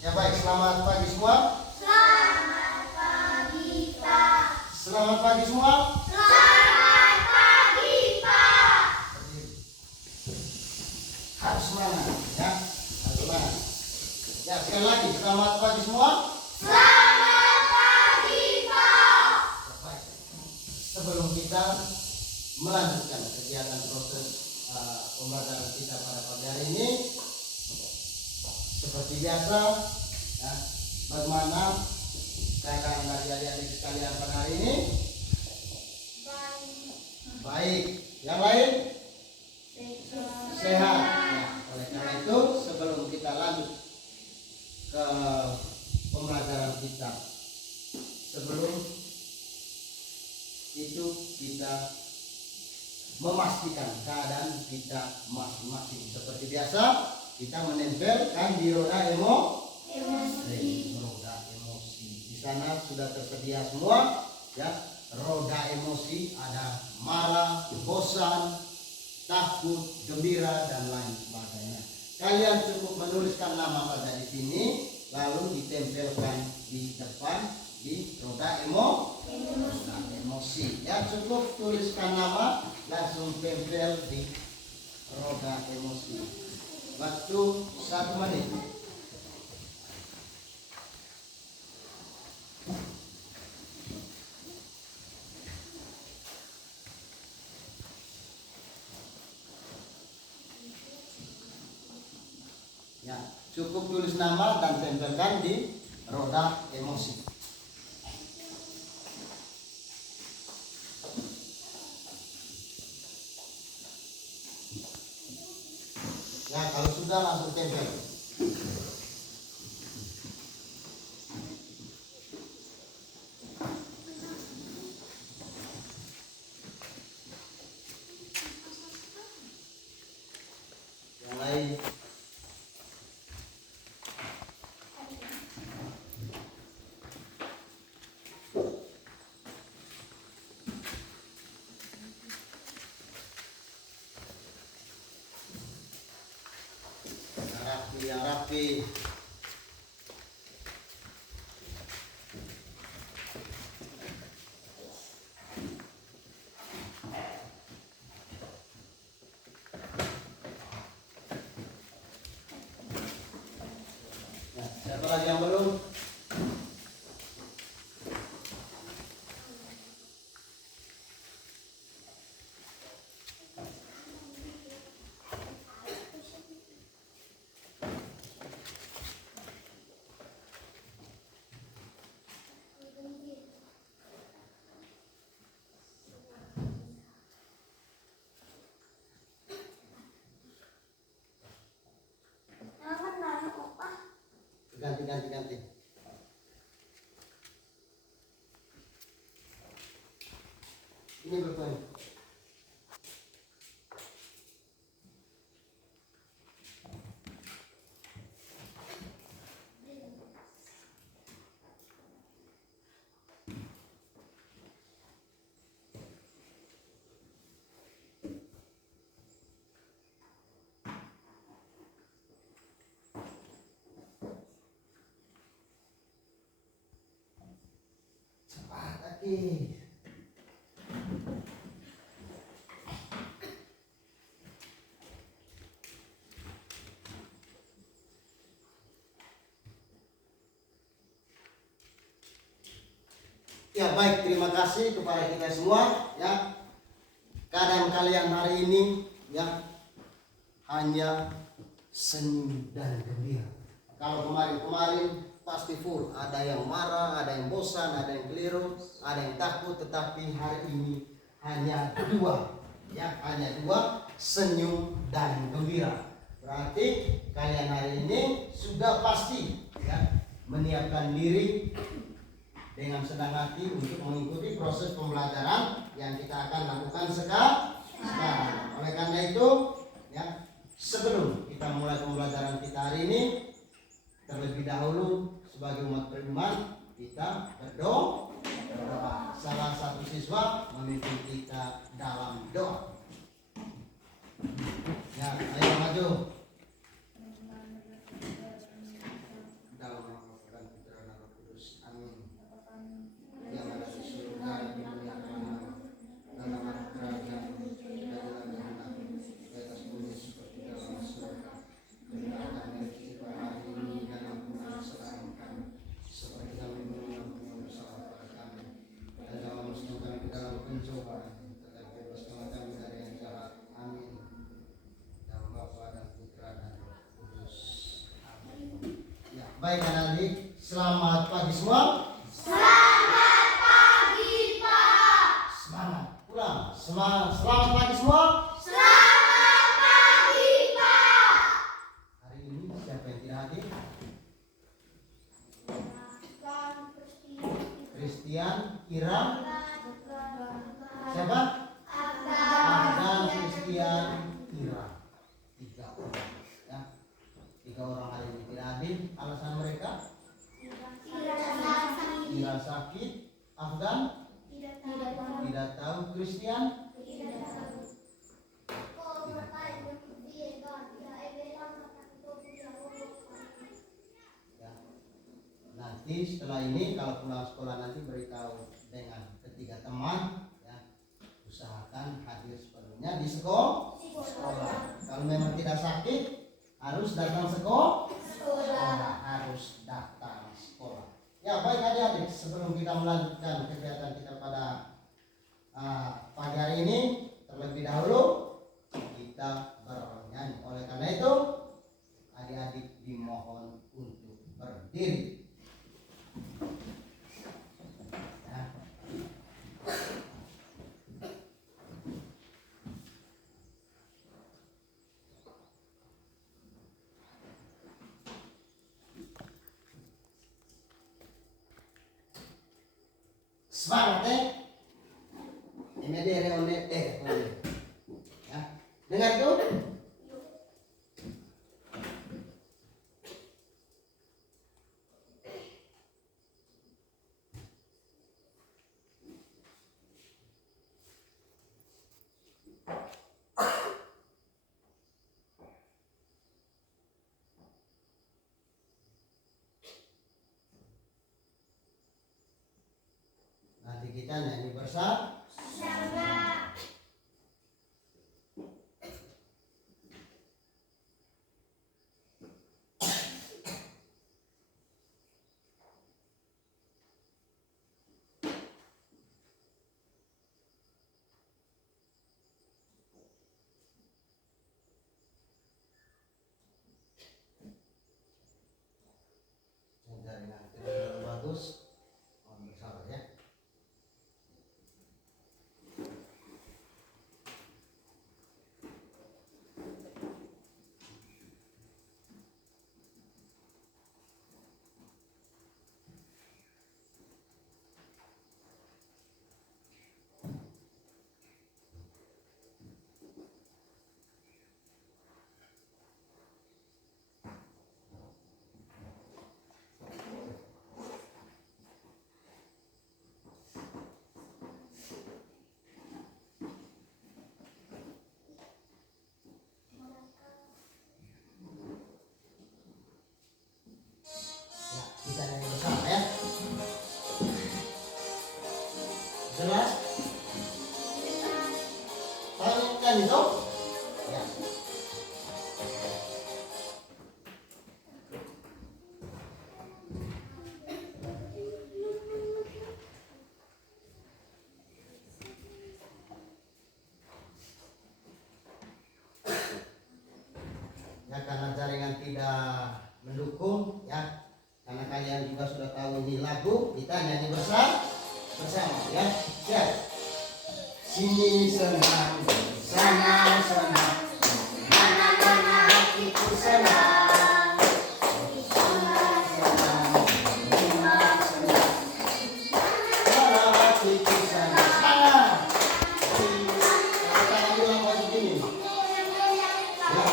Ya baik, selamat pagi semua. Selamat pagi, Pak. Selamat pagi semua. Selamat pagi, Pak. Harus semangat ya. Harus semangat. Ya sekali lagi, selamat pagi semua. Selamat pagi, Pak. Ya, baik. Sebelum kita melanjutkan kegiatan proses pembelajaran kita pada pagi hari ini, seperti biasa, ya, bagaimana keadaan dari adik-adik sekalian pada hari ini? Baik. Yang lain? Sehat. Ya, oleh karena itu, sebelum kita lanjut ke pembelajaran kita, sebelum itu kita memastikan keadaan kita masing-masing. Seperti biasa, kita menempelkan di roda emosi. Roda emosi. Di sana sudah tersedia semua, ya. Roda emosi ada marah, bosan, takut, gembira dan lain sebagainya. Kalian cukup menuliskan nama saja di sini, lalu ditempelkan di depan di roda emosi. Ya, cukup tuliskan nama, langsung tempel di roda emosi. Waktu 1 menit. Ya, cukup tulis nama dan tempelkan di roda emosi. Ya, kalau sudah langsung tempel. Yang lain. Yang rapi. Nah, siapa lagi yang belum? Ganti. Ini berpoin. Cepat lagi. Ya baik, terima kasih kepada kita semua ya. Keadaan kalian hari ini ya hanya senyum dan gembira. Kalau kemarin pasti full, ada yang marah, ada yang bosan, ada yang keliru, ada yang takut, tetapi hari ini hanya dua ya, hanya dua, senyum dan gembira. Berarti kalian hari ini sudah pasti ya menyiapkan diri dengan senang hati untuk mengikuti proses pembelajaran yang kita akan lakukan sekarang. Oleh karena itu, ya, sebelum kita mulai pembelajaran kita hari ini, terlebih dahulu sebagai umat beriman kita berdoa. Salah satu siswa memimpin kita dalam doa. Ya, ayo maju. Dalam Baik anak-adik, selamat pagi semua. Selamat pagi, Pak. Semangat. Ulang. Selamat pagi semua. Selamat pagi, Pak. Hari ini siapa yang tidak hadir? Christian, Ira, siapa? Adam, Christian, Ira. 3 orang. Ya. 3 orang hari ini tidak hadir. Alasan mereka? Ira sakit, Afgan tidak tahu, Christian ya. Nanti setelah ini kalau pulang sekolah nanti beritahu dengan ketiga teman ya, usahakan hadir sepenuhnya di sekolah. Kalau memang tidak sakit harus datang sekolah, harus datang sekolah. Ya baik adik-adik, sebelum kita melanjutkan kegiatan kita pada pagi hari ini, terlebih dahulu kita bernyanyi. Oleh karena itu adik-adik dimohon untuk berdiri. Ya. Semangat ya. Dengar tuh. Nanti kita nyanyi bersama. Jaringan yang bagus, mohon bersabar ya. Kita nyanyi bersama ya. Jelas? Tahu nyanyi toh? Ya. Ya karena jaringan tidak mendukung ya. Karena kalian juga sudah tahu ini lagu, kita nyanyi bersama ya. Siap. Sini senang, sana senang, mana hatiku senang. Sini senang, lima senang, mana hatiku senang. Kita bilang lagu ini. Ya.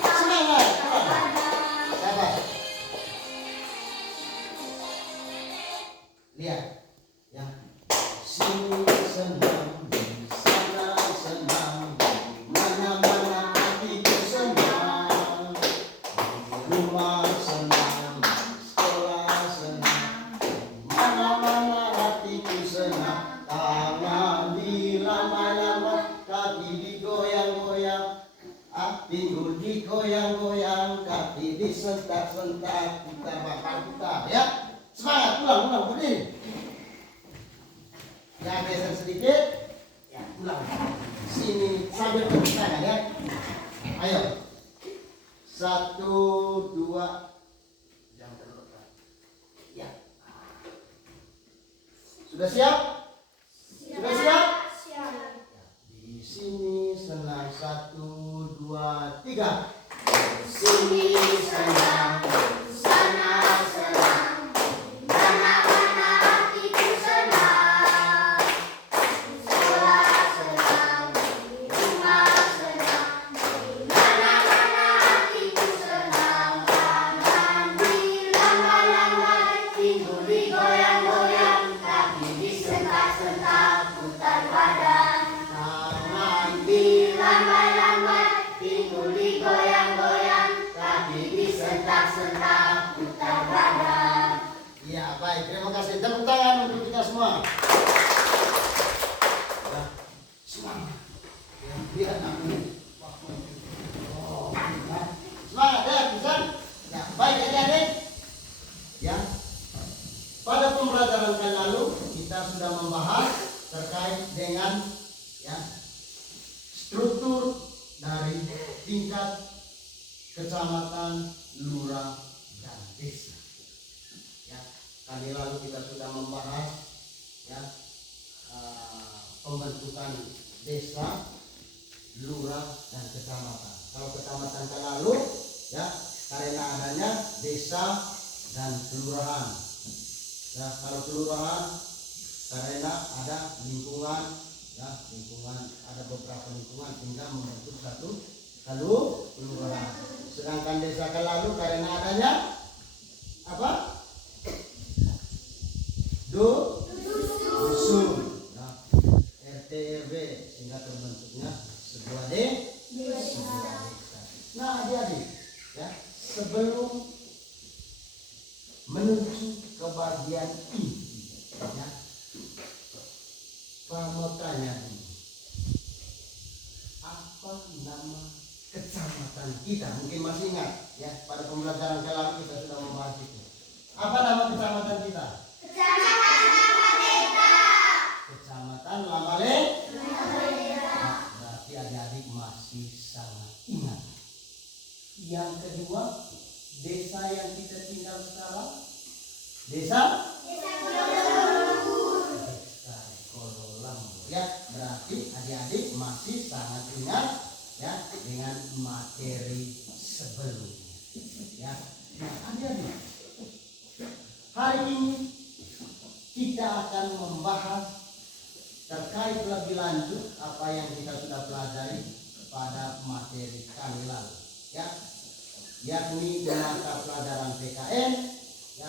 Semangat. Sabar. Lihat ya, sini senang, sana senang, mana hatiku senang, di rumah senang, sekolah senang, mana hatiku senang, tangan dilama-lama, kaki digoyang-goyang, pinggul digoyang-goyang, kaki disentak-sentak, kita bakar putar ya. Semangat, ulang berdiri. Ya geser sedikit. Ya, ulang. Sini sambil tepuk tangan ya. Ayo. 1, 2. Sudah siap? Sudah siap? Siap. Di sini senang 1, 2, 3. Sini senang, sana senang, mana-mana hatiku senang. Sekolah senang, rumah senang, mana-mana hatiku senang. Tangan dilambai-lambai, pinggul digoyang-goyang, kaki disentak-sentak, putar badan. Tangan Dilambai-lambai, pinggul digoyang-goyang, kaki disentak-sentak, putar badan. Ya, baik. Terima kasih. Tepuk tangan untuk kita semua. Ya, semangat. Ya, lihat aku. Oh, ya. Semangat ya, bisa? Ya, baik adik-adik. Ya. Pada pembelajaran kali lalu kita sudah membahas terkait dengan ya struktur dari tingkat kecamatan, lurah, dan desa. Ya, kali lalu kita sudah membahas ya pembentukan desa, lurah, dan kecamatan. Kalau kecamatan kali lalu ya karena adanya desa dan kelurahan. Ya, kalau kelurahan karena ada lingkungan, ya lingkungan ada beberapa lingkungan hingga membentuk satu kelurahan. Sedangkan desa kelalu karena adanya apa? Dusun. Nah, RT RW sehingga terbentuknya sebuah desa. Nah, adik-adik, ya sebelum menuju ke bagian inti, ya, Pak mau tanya dulu, apa nama kecamatan kita? Mungkin masih ingat, ya pada pembelajaran kali lalu kita sudah membahas itu. Apa nama kecamatan kita? Kecamatan Lambaleta. Kecamatan Lambaleta. Nah, berarti adik-adik masih sangat ingat. Yang kedua, desa yang kita tinggal sekarang, desa Kololambur. Ya, berarti adik-adik masih sangat ingat ya dengan materi sebelumnya. Ya, nah, adik-adik, hari ini kita akan membahas terkait lebih lanjut apa yang kita sudah pelajari pada materi kali lalu. Ya, yakni mata pelajaran PKN ya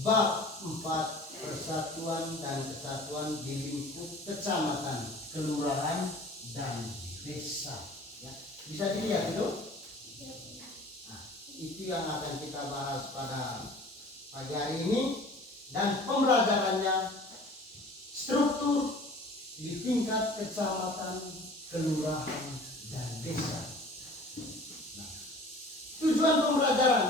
bab 4 persatuan dan kesatuan di lingkup kecamatan, kelurahan, dan desa. Ya, bisa dilihat itu. Nah, itu yang akan kita bahas pada pagi hari ini dan pembelajarannya struktur di tingkat kecamatan, kelurahan, dan desa. Tujuan pembelajaran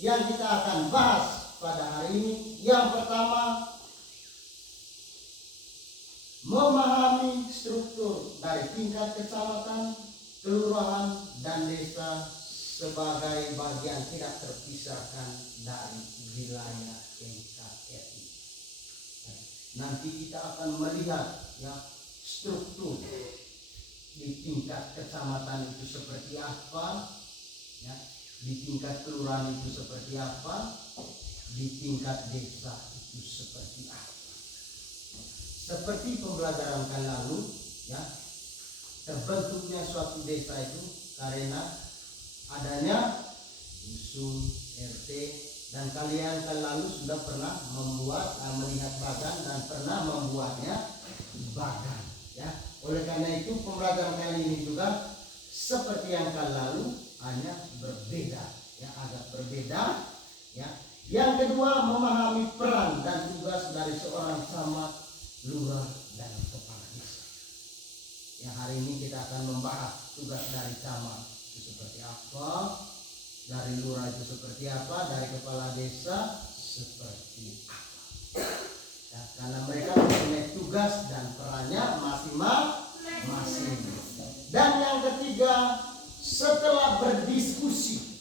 yang kita akan bahas pada hari ini, yang pertama, memahami struktur dari tingkat kecamatan, kelurahan, dan desa sebagai bagian tidak terpisahkan dari wilayah NKRI. Nanti kita akan melihat ya struktur di tingkat kecamatan itu seperti apa. Ya, di tingkat kelurahan itu seperti apa, di tingkat desa itu seperti apa. Seperti pembelajaran kali lalu, ya, terbentuknya suatu desa itu karena adanya dusun, RT, dan kalian kali lalu sudah pernah membuat melihat bagan dan pernah membuatnya bagan. Ya, oleh karena itu pembelajaran kali ini juga seperti yang kali lalu, hanya berbeda, ya agak berbeda, ya. Yang kedua, memahami peran dan tugas dari seorang camat, lurah, dan kepala desa. Ya, hari ini kita akan membahas tugas dari camat itu seperti apa, dari lurah itu seperti apa, dari kepala desa seperti apa. Ya, karena mereka mempunyai tugas dan perannya masing-masing. Dan yang ketiga, setelah berdiskusi,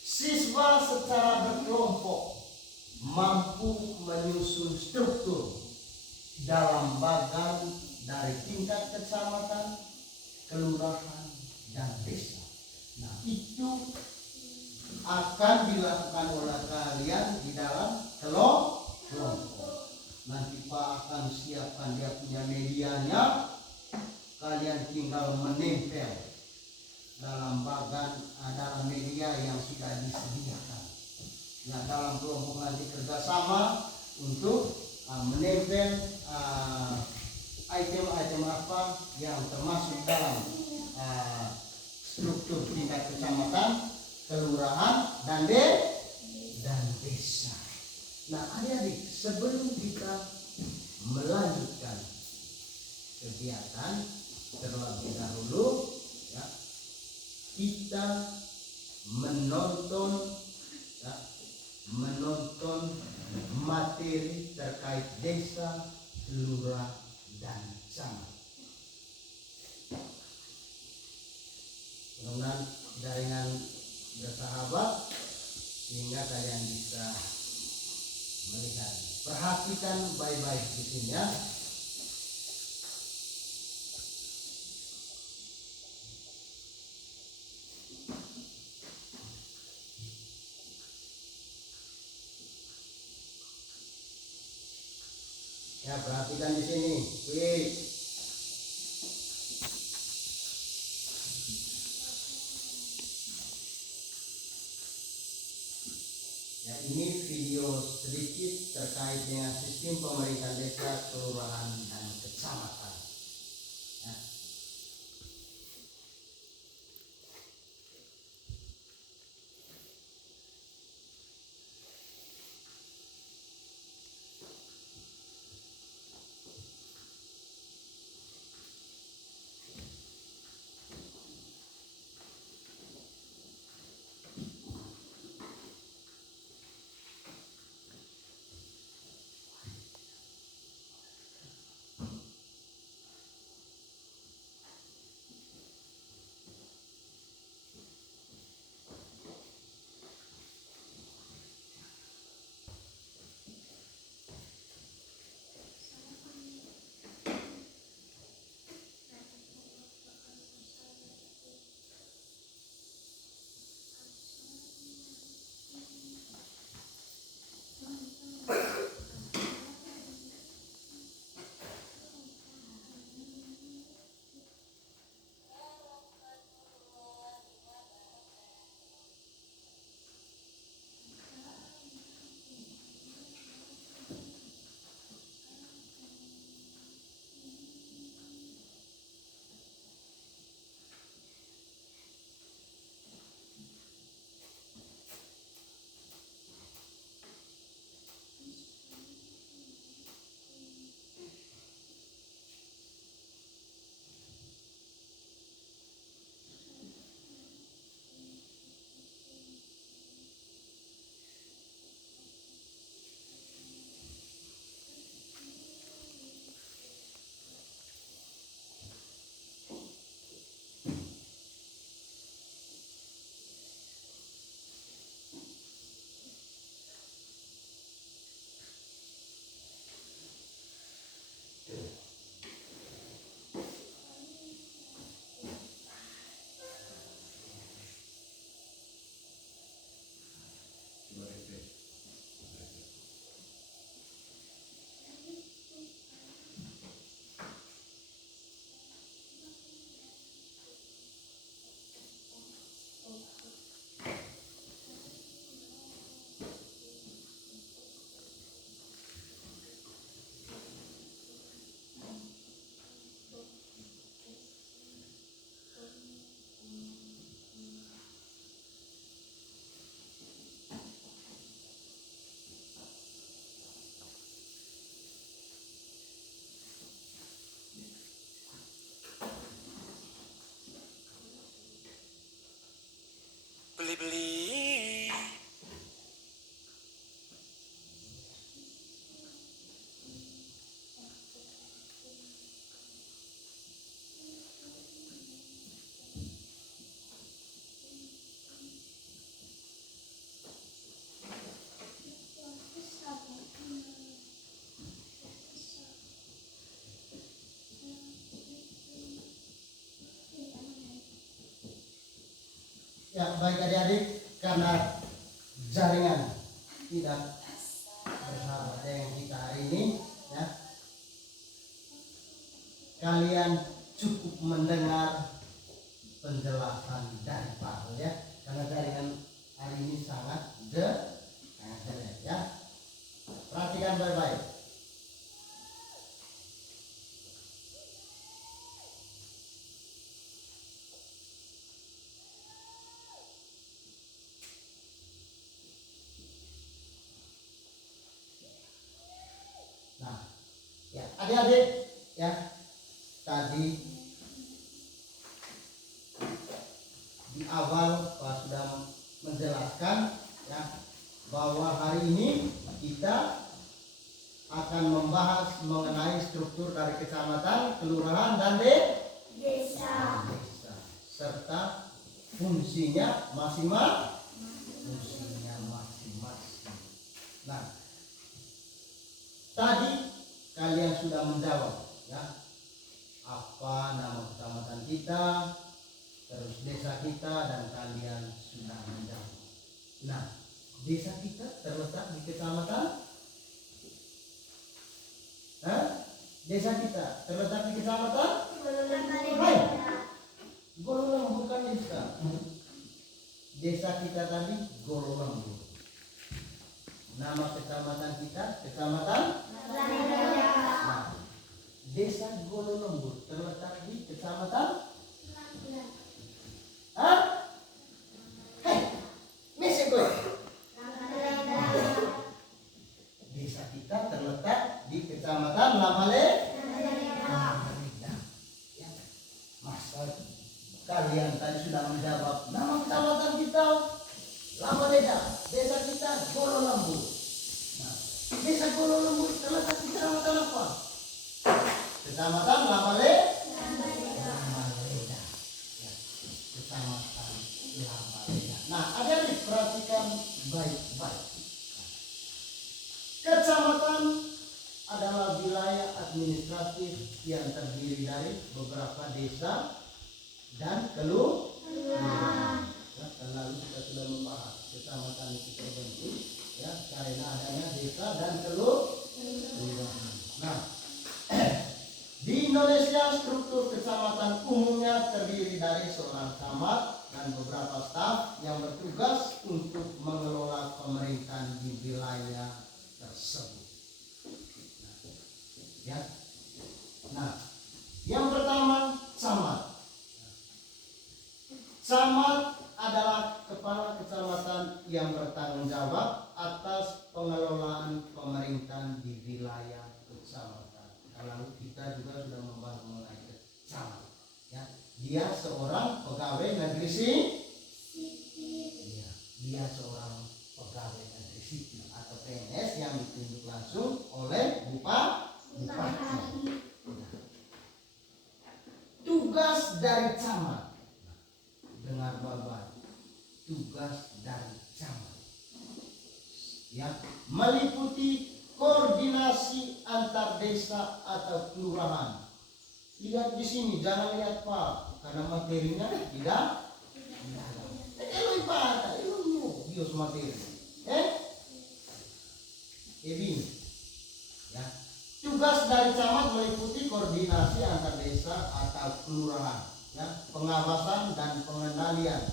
siswa secara berkelompok mampu menyusun struktur dalam bagan dari tingkat kecamatan, kelurahan, dan desa. Nah, itu akan dilakukan oleh kalian di dalam kelompok. Nanti Pak akan siapkan dia punya medianya, kalian tinggal menempel dalam bagan, dalam media yang sudah disediakan. Nah, dalam kelompok nanti kerjasama untuk menempel item-item apa yang termasuk dalam struktur tingkat kecamatan, kelurahan, dan desa. Nah, adik-adik, sebelum kita melanjutkan kegiatan, terlebih dahulu ya, kita menonton materi terkait desa, kelurahan, dan camat. Mudah-mudahan jaringan bersahabat sehingga kalian bisa melihat. Perhatikan baik-baik di sini ya. Ya, perhatikan di sini. Wih. Ya, ini video sedikit terkait dengan sistem pemerintahan desa, kelurahan, dan kecamatan. Ya. Ya, baik adik-adik, karena jaringan tidak bersahabat dengan kita hari ini, ya, kalian cukup mendengar penjelasan dari Pak, ya, karena jaringan hari ini sangat jelek, ya. Perhatikan baik-baik. Nah, ya, adik-adik, ya, tadi di awal Pak sudah menjelaskan, ya, bahwa hari ini kita akan membahas mengenai struktur dari kecamatan, kelurahan, dan Desa. desa, serta fungsinya masing-masing. Nah, tadi kalian sudah menjawab, ya, apa nama kecamatan kita, terus desa kita, dan kalian sudah menjawab. Nah, desa kita terletak di kecamatan. Desa kita terletak di kecamatan. Hai, Golongan bukan desa. Desa kita tadi Golongan. Nama kecamatan kita kecamatan. Nah, desa Golongan terletak di kecamatan. Hai, misi gue. Desa kita terletak di kecamatan Lamale. Ya, masa kalian tadi sudah menjawab nama kecamatan kita Lamaleda, desa kita Gololambu. Nah, desa Gololambu terletak di kecamatan apa? Kecamatan Lamaleda. Ya, kecamatan Lamaleda. Nah, adik-adik perhatikan baik-baik. Kecamatan adalah wilayah administratif yang terdiri dari beberapa desa dan kelurahan. Ya, lalu kita sudah membahas kecamatan itu terbentuk, ya, karena adanya desa dan kelurahan. Nah, di Indonesia struktur kecamatan umumnya terdiri dari seorang camat dan beberapa staf yang bertugas untuk mengelola pemerintahan di wilayah tersebut. Ya. Nah, yang pertama camat. Camat adalah kepala kecamatan yang bertanggung jawab atas pengelolaan pemerintahan di wilayah kecamatan. Lalu kita juga sudah membahas mengenai camat. Ya, dia seorang pegawai negeri sipil. Dia seorang pegawai negeri sipil atau PNS yang ditunjuk langsung oleh bupati. Tugas dari camat, dengar baik-baik, tugas dari camat, ya, meliputi koordinasi antar desa atau kelurahan. Lihat di sini, jangan lihat Pak, karena materinya tidak. Eloi Pak, ilmu bios materi. Ini, ya. Tugas dari camat meliputi koordinasi antar desa atau kelurahan, ya, pengawasan dan pengendalian,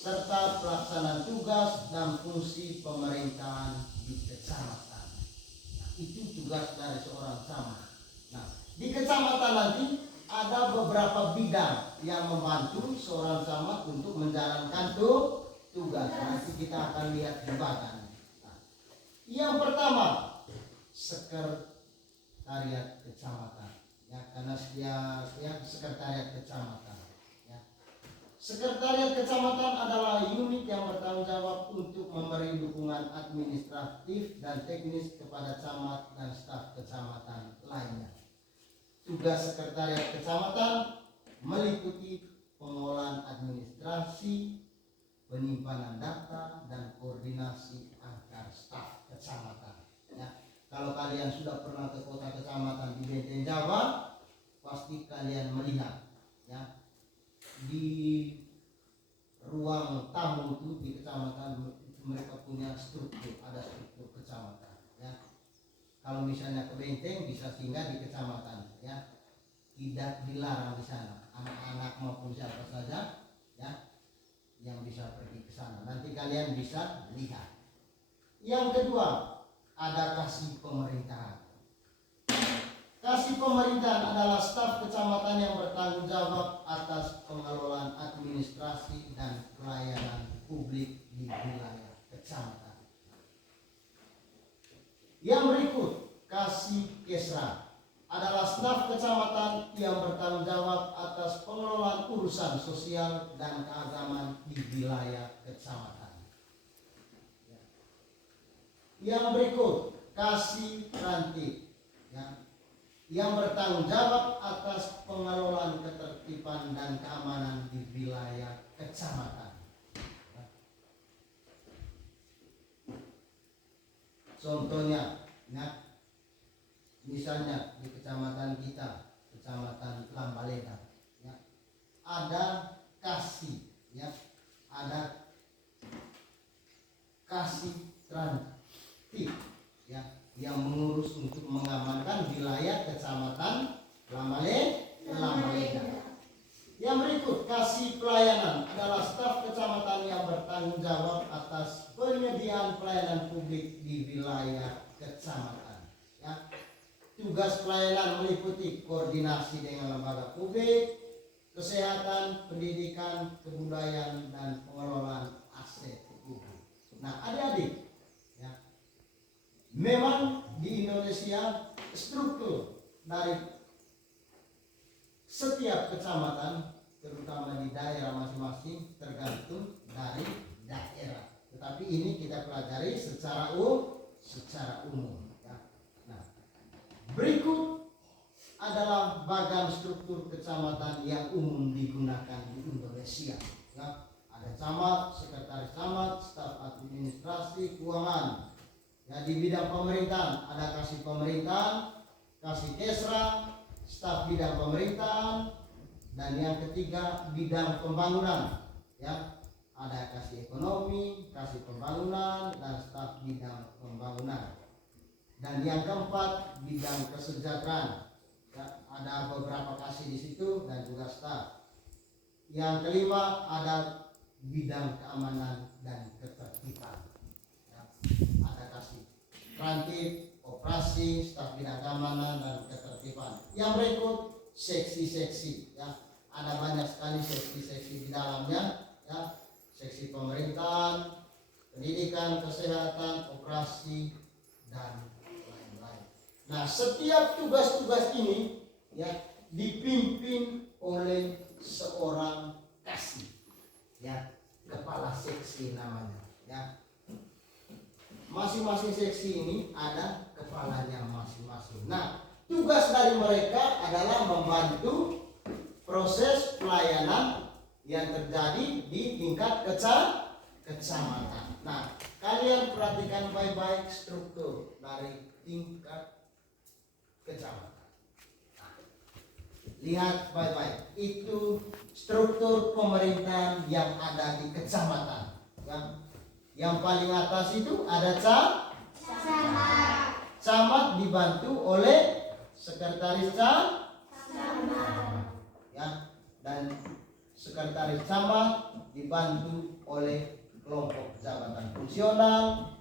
serta pelaksanaan tugas dan fungsi pemerintahan di kecamatan. Nah, itu tugas dari seorang camat. Nah, di kecamatan nanti ada beberapa bidang yang membantu seorang camat untuk menjalankan tugas. Nanti kita akan lihat di belakang. Nah, yang pertama, sekretariat kecamatan, ya, karena dia sekretariat kecamatan, ya. Sekretariat kecamatan adalah unit yang bertanggung jawab untuk memberi dukungan administratif dan teknis kepada camat dan staf kecamatan lainnya. Tugas sekretariat kecamatan meliputi pengolahan administrasi, penyimpanan data, dan koordinasi antar staf kecamatan. Ya. Kalau kalian sudah pernah ke kota kecamatan di Benteng Jawa, pasti kalian melihat, ya, di ruang tamu itu di kecamatan mereka punya struktur, ada struktur kecamatan ya. Kalau misalnya ke Benteng bisa singgah di kecamatan ya, tidak dilarang di sana, anak-anak maupun siapa saja ya yang bisa pergi ke sana. Nanti kalian bisa lihat. Yang kedua, ada kasih pemerintahan. Kasih pemerintahan adalah staf kecamatan yang bertanggung jawab atas pengelolaan administrasi dan pelayanan publik di wilayah kecamatan. Yang berikut, kasih kesra adalah staf kecamatan yang bertanggung jawab atas pengelolaan urusan sosial dan keagamaan di wilayah kecamatan. Yang berikut, kasih rantip yang bertanggung jawab atas pengelolaan ketertiban dan keamanan di wilayah kecamatan. Contohnya, misalnya di kecamatan kita, kecamatan Lambaleda, ada kasih, ada kasih transit, yang mengurus untuk mengamankan wilayah kecamatan Lambaleda. Yang berikut, kasih pelayanan adalah staf kecamatan yang bertanggung jawab atas penyediaan pelayanan publik di wilayah kecamatan. Tugas pelayanan meliputi koordinasi dengan lembaga publik, kesehatan, pendidikan, kebudayaan, dan pengelolaan aset publik. Nah, adik-adik, memang di Indonesia struktur dari setiap kecamatan, terutama di daerah masing-masing, tergantung dari daerah. Tetapi ini kita pelajari secara umum. Nah, berikut adalah bagan struktur kecamatan yang umum digunakan di Indonesia. Ada camat, sekretaris camat, staf administrasi, keuangan. Di bidang pemerintahan ada kasih pemerintahan, kasih kesra, staf bidang pemerintahan, dan yang ketiga bidang pembangunan. Ada kasih ekonomi, kasih pembangunan, dan staf bidang pembangunan. Dan yang keempat bidang kesejahteraan. Ada beberapa kasih di situ dan juga staf. Yang kelima ada bidang keamanan dan ketertiban. Ada kasih rantip, operasi, staf bidang keamanan dan ketertiban. Yang berikut seksi-seksi. Ada banyak sekali seksi-seksi di dalamnya. Seksi pemerintahan, pendidikan, kesehatan, operasi, dan lain-lain. Nah, setiap tugas-tugas ini dipimpin oleh seorang kasih, kepala seksi namanya. Masing-masing seksi ini ada kepalanya masing-masing. Nah, tugas dari mereka adalah membantu proses pelayanan yang terjadi di tingkat kecamatan. Nah, kalian perhatikan baik-baik struktur dari tingkat kecamatan. Nah, lihat baik-baik, itu struktur pemerintahan yang ada di kecamatan. Yang paling atas itu ada camat. Camat dibantu oleh sekretaris camat. Dan sekretaris camat dibantu oleh kelompok jabatan fungsional,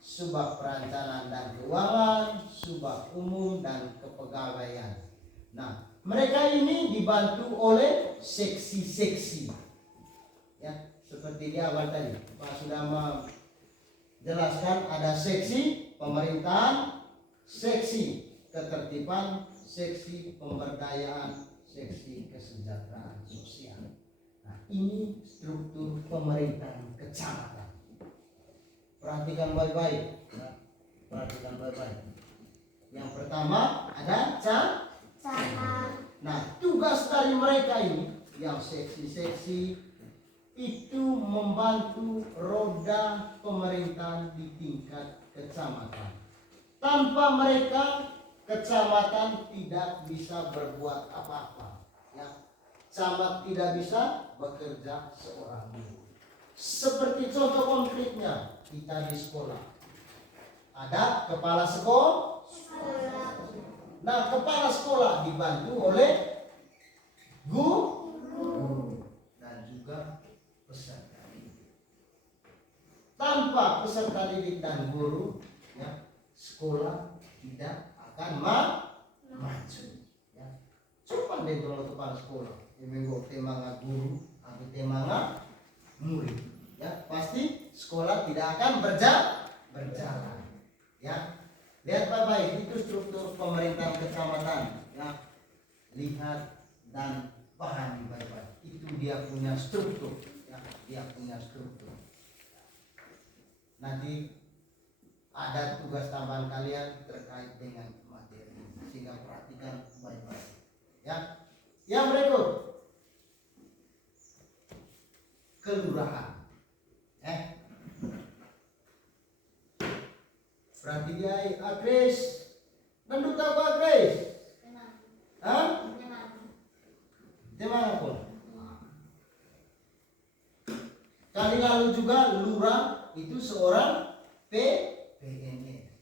subak perencanaan dan keuangan, subak umum dan kepegawaian. Nah, mereka ini dibantu oleh seksi-seksi. Seperti di awal tadi Pak sudah menjelaskan, ada seksi pemerintahan, seksi ketertiban, seksi pemberdayaan, seksi kesejahteraan sosial. Nah, ini struktur pemerintahan kecamatan. Perhatikan baik-baik. Perhatikan baik-baik. Yang pertama ada camat. Nah, tugas dari mereka ini yang seksi-seksi itu membantu roda pemerintahan di tingkat kecamatan. Tanpa mereka, kecamatan tidak bisa berbuat apa-apa. Camat tidak bisa bekerja seorang diri. Seperti contoh konkretnya kita di sekolah. Ada kepala sekolah. Nah, kepala sekolah dibantu oleh guru dan juga peserta didik. Tanpa peserta didik dan guru, ya, sekolah tidak akan maju. Ya. Coba deh kalau kepala sekolah, minggu tema guru, atau tema murid, ya pasti sekolah tidak akan berjalan. Ya, lihat baik-baik itu struktur pemerintahan kecamatan. Ya, lihat dan pahami baik-baik. Itu dia punya struktur. Ya, dia punya struktur. Nanti ada tugas tambahan kalian terkait dengan materi, sehingga perhatikan baik-baik. Ya, yang berikut kelurahan. Berarti dia Agres. Nandut apa Agres? Hah? Tema apa? Kali lalu juga lurah itu seorang PNS.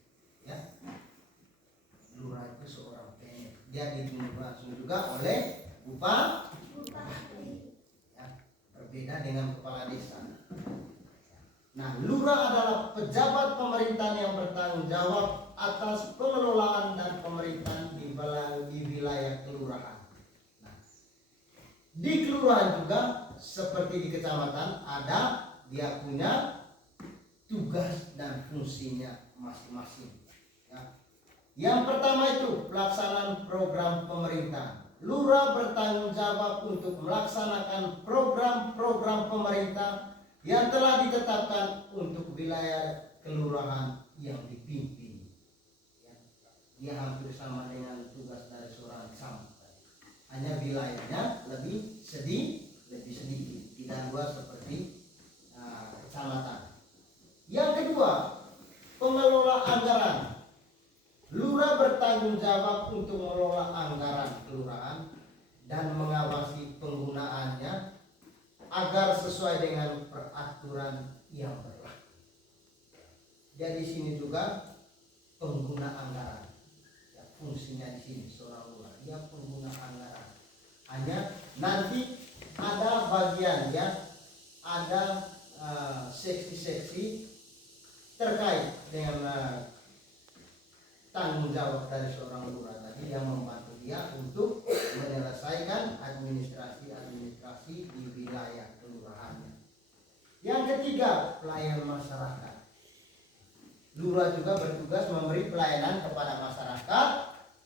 Ya. Lurah itu seorang PNS. Dia ditunjuk juga oleh bupati. Ya. Berbeda dengan kepala desa. Nah, lurah adalah pejabat pemerintahan yang bertanggung jawab atas pengelolaan dan pemerintahan di wilayah kelurahan. Nah, di kelurahan juga seperti di kecamatan ada dia punya tugas dan fungsinya masing-masing. Ya. Yang pertama itu pelaksanaan program pemerintah. Lurah bertanggung jawab untuk melaksanakan program-program pemerintah yang telah ditetapkan untuk wilayah kelurahan yang dipimpin. Ya, dia hampir sama dengan tugas dari seorang camat. Hanya wilayahnya lebih sedikit, tidak luas seperti kecamatan. Yang kedua, pengelola anggaran. Lurah bertanggung jawab untuk mengelola anggaran kelurahan dan mengawasi penggunaannya agar sesuai dengan peraturan yang berlaku. Jadi di sini juga pengguna anggaran. Ya, fungsinya di sini seorang lurah, dia pengguna anggaran. Hanya nanti ada bagian ya, ada seksi-seksi terkait dengan tanggung jawab dari seorang lurah tadi yang membantu dia untuk menyelesaikan administrasi di wilayah kelurahannya. Yang ketiga, pelayanan masyarakat. Lurah juga bertugas memberi pelayanan kepada masyarakat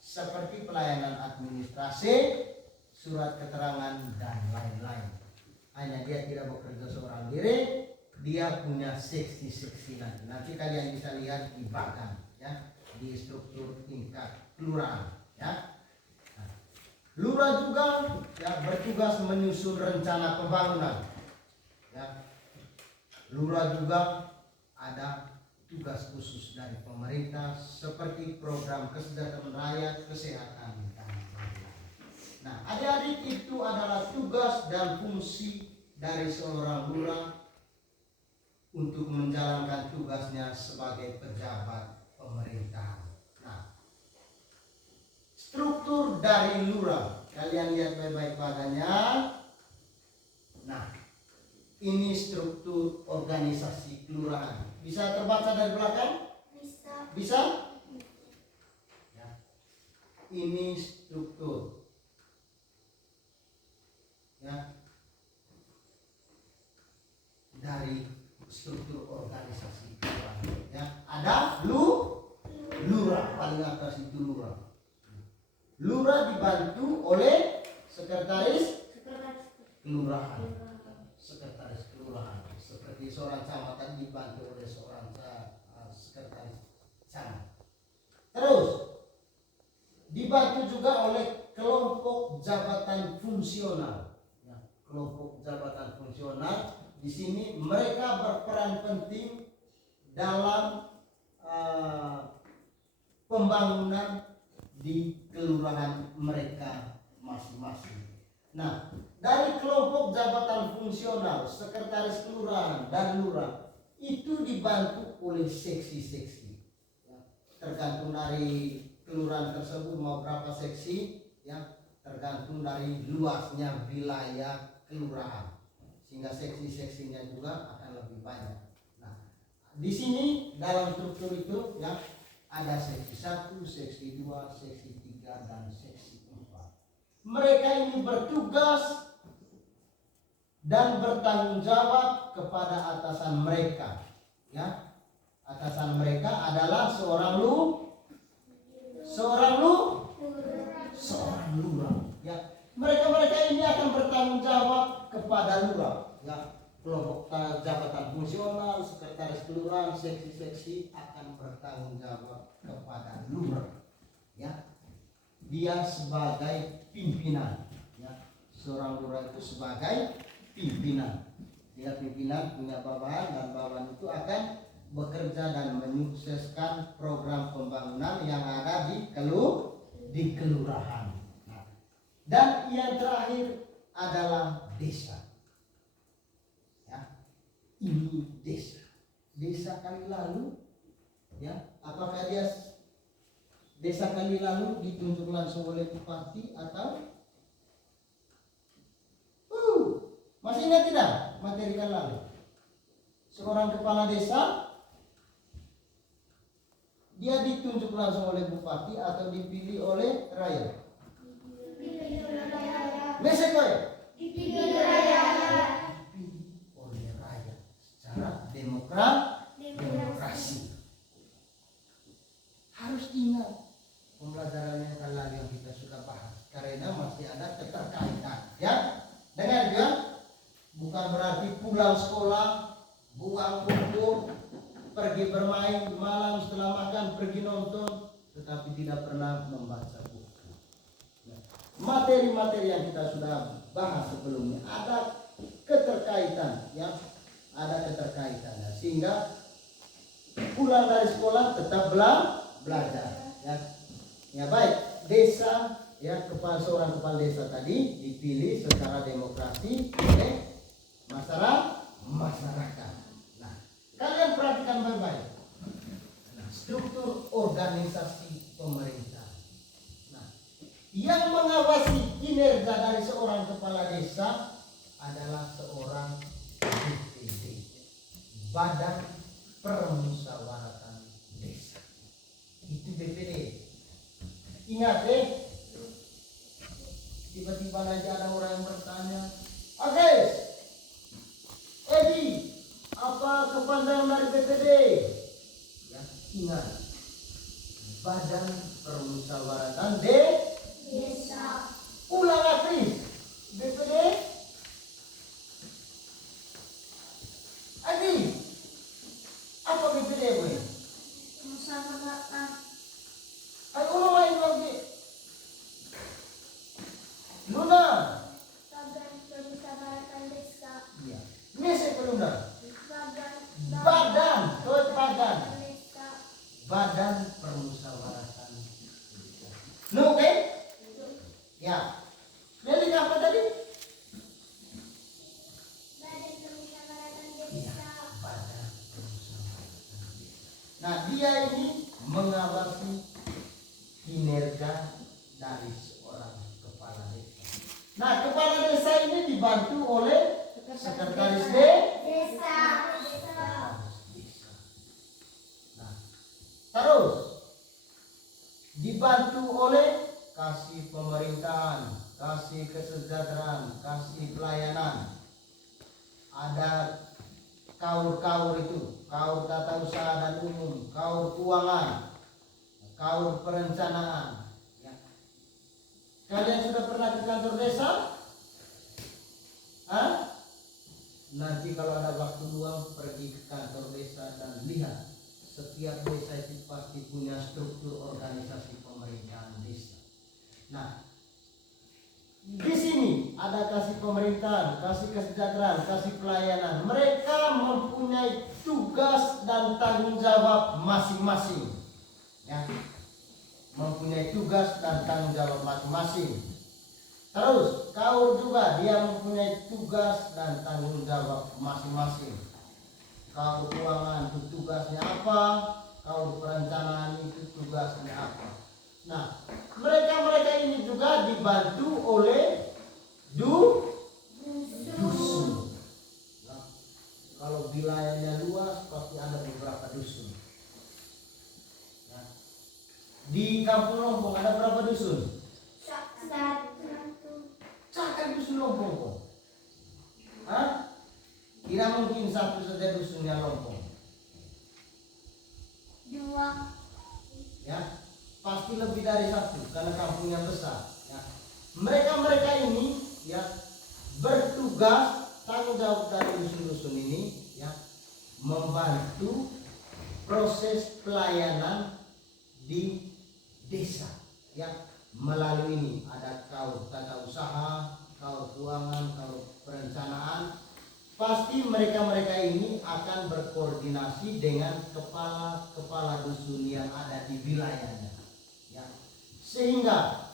seperti pelayanan administrasi, surat keterangan dan lain-lain. Hanya dia tidak bekerja seorang diri, dia punya seksi-seksi nanti. Nanti kalian bisa lihat di belakang ya, di struktur tingkat kelurahan ya. Nah, lurah juga ya bertugas menyusun rencana pembangunan ya. Lurah juga ada tugas khusus dari pemerintah seperti program kesejahteraan rakyat, kesehatan dan lain-lain. Nah, adik-adik, itu adalah tugas dan fungsi dari seorang lurah untuk menjalankan tugasnya sebagai pejabat pemerintahan. Nah, struktur dari lurah, kalian lihat baik-baik padanya. Nah, ini struktur organisasi kelurahan. Bisa terbaca dari belakang? Bisa? Ya. Ini struktur. Ya. Dari struktur organisasi kelurahan. Ya. Ada lurah, paling atas itu lurah. Lurah dibantu oleh sekretaris kelurahan. Sekretaris kelurahan. Seperti seorang camat tadi dibantu oleh seorang sekretaris camat. Terus dibantu juga oleh kelompok jabatan fungsional. Ya, kelompok jabatan fungsional di sini mereka berperan penting dalam pembangunan di kelurahan mereka masing-masing. Nah, dari kelompok jabatan fungsional, sekretaris kelurahan dan lurah itu dibantu oleh seksi-seksi. Ya, tergantung dari kelurahan tersebut mau berapa seksi, ya tergantung dari luasnya wilayah kelurahan, sehingga seksi-seksinya juga akan lebih banyak. Nah, di sini dalam struktur itu ya ada seksi 1, seksi 2, seksi 3 dan seksi 4. Mereka ini bertugas dan bertanggung jawab kepada atasan mereka. Ya, atasan mereka adalah seorang lurah. Ya, mereka ini akan bertanggung jawab kepada lurah. Ya, kelompok jabatan fungsional, sekretaris kelurahan, seksi-seksi akan bertanggung jawab kepada lurah. Ya, dia sebagai pimpinan. Ya, seorang lurah itu sebagai pimpinan. Dia pimpinan punya bawahan dan bawahan itu akan bekerja dan menyukseskan program pembangunan yang ada di kelurahan. Nah, dan yang terakhir adalah desa. Ya, ini desa kali lalu. Ya, apakah dia desa kali lalu ditunjuk langsung oleh bupati atau masih ingat tidak materi kali lalu? Seorang kepala desa dia ditunjuk langsung oleh bupati atau dipilih oleh rakyat? Mesej boy? Dipilih oleh rakyat secara demokrasi. Harus ingat pembelajaran yang kali lalu yang kita sudah bahas, karena masih ada keterkaitan. Ya, dengar juga. Bukan berarti pulang sekolah, buang buku, pergi bermain malam setelah makan, pergi nonton, tetapi tidak pernah membaca buku. Materi-materi yang kita sudah bahas sebelumnya ada keterkaitan, ya, ada keterkaitannya, sehingga pulang dari sekolah tetap belajar. Ya baik, desa, ya, seorang kepala desa tadi dipilih secara demokrasi oleh masyarakat. Nah, kalian perhatikan baik-baik. Nah, struktur organisasi pemerintah. Nah, yang mengawasi kinerja dari seorang kepala desa adalah seorang BPD, Badan Permusyawaratan Desa. Itu BPD. Ingat tiba-tiba aja ada orang yang bertanya, "Oke, Edi, apa kepanjangan dari BPD?" Ya, ingat, Badan Permusyawaratan Desa. Ulang lagi, BPD. Edi, apa BPD boy? Musyawaratan. Ayo ulang lagi. Luna. Badan Permusyawaratan Desa. Iya. Mesej pelunda. Badan Desa. Badan Permusyawaratan Desa. No, oke? Ya. Meli apa tadi? Badan Permusyawaratan Iya, Desa. Badan Permusyawaratan Desa. Nah, dia ini mengawasi kinerja dari seorang kepala desa. Nah, kepala desa ini dibantu oleh sekretaris Desa. Nah, terus dibantu oleh kasih pemerintahan, kasih kesejahteraan, kasih pelayanan. Ada kaur itu, kaur tata usaha dan umum, kaur keuangan, kaur perencanaan. Ya. Kalian sudah pernah ke kantor desa? Hah? Nanti kalau ada waktu luang pergi ke kantor desa dan lihat setiap desa itu pasti punya struktur organisasi pemerintahan desa. Nah, di sini ada kasih pemerintahan, kasih kesejahteraan, kasih pelayanan. Mereka mempunyai tugas dan tanggung jawab masing-masing. Ya, mempunyai tugas dan tanggung jawab masing-masing. Terus kau juga dia mempunyai tugas dan tanggung jawab masing-masing. Kau keuangan itu tugasnya apa, kau perencanaan itu tugasnya apa. Nah, mereka ini juga dibantu oleh dusun. Nah, kalau wilayahnya luas pasti ada beberapa dusun. Nah, di Kampung Lompong ada berapa dusun? Cakap dusun Lompong kok. Hah? Kira mungkin satu saja dusunnya Lompong. 2. Ya, pasti lebih dari satu karena kampungnya besar. Ya. Mereka ini ya bertugas tanggung jawab dari dusun-dusun ini ya membantu proses pelayanan di desa ya melalui ini ada kau tata usaha, kau keuangan, kau perencanaan. Pasti mereka ini akan berkoordinasi dengan kepala dusun yang ada di wilayahnya ya. Sehingga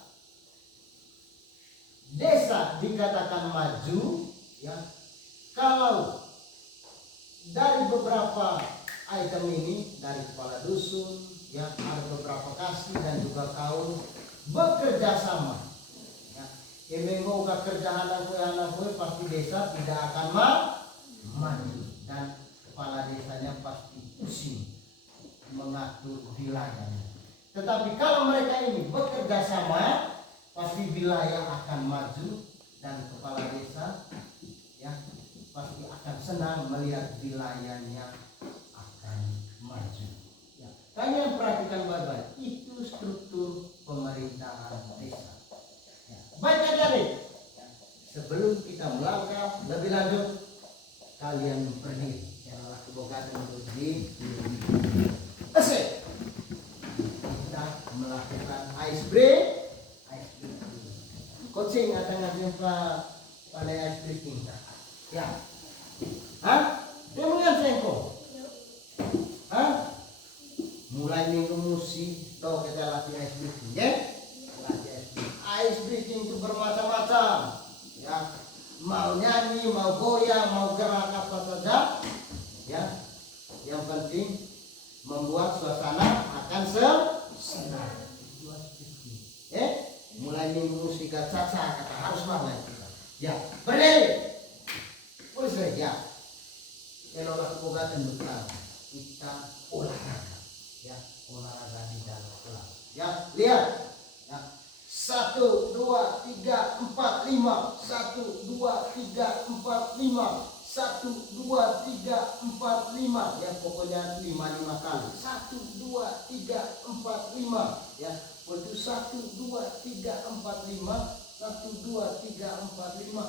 desa dikatakan maju ya kalau dari beberapa item ini, dari kepala dusun ya ada beberapa kasih dan juga kaum bekerja sama ya. Emenggo kerja anak-anak pasti desa tidak akan maju dan kepala desanya pasti pusing mengatur wilayahnya. Tetapi kalau mereka ini bekerja sama pasti wilayah akan maju dan kepala desa ya pasti akan senang melihat wilayahnya akan maju. Ya, kalian perhatikan baik-baik, itu struktur pemerintahan desa. Ya, baik adik-adik, ya, sebelum kita melangkah lebih lanjut, kalian berdiri. Janganlah kebogakan untuk di asik. Kita melakukan ice break. Coaching ada ngasih pada ice breaking. Ya. Hah? Dia mengenai sengko. Hah? Mulai minggu musik, toh kita latih ice breaking, ya? Latih ice breaking. Ice breaking itu bermacam-macam, ya. Mau nyanyi, mau goyang, mau gerak apa saja, ya. Yang penting membuat suasana akan senang. Mulai minggu musik caca kata harus mana kita. Ya, berdiri. Boleh ya. Eloklah kebogatan bekal. Kita olahraga. Ya, olahraga di dalam kelas. Ya, lihat. Ya. 1, 2, 3, 4, 5. 1, 2, 3, 4, 5. 1, 2, 3, 4, 5. Ya, pokoknya 5 kali. 1, 2, 3, 4, 5. Ya, itu 1, 2, 3, 4, 5. 1, 2, 3, 4, 5.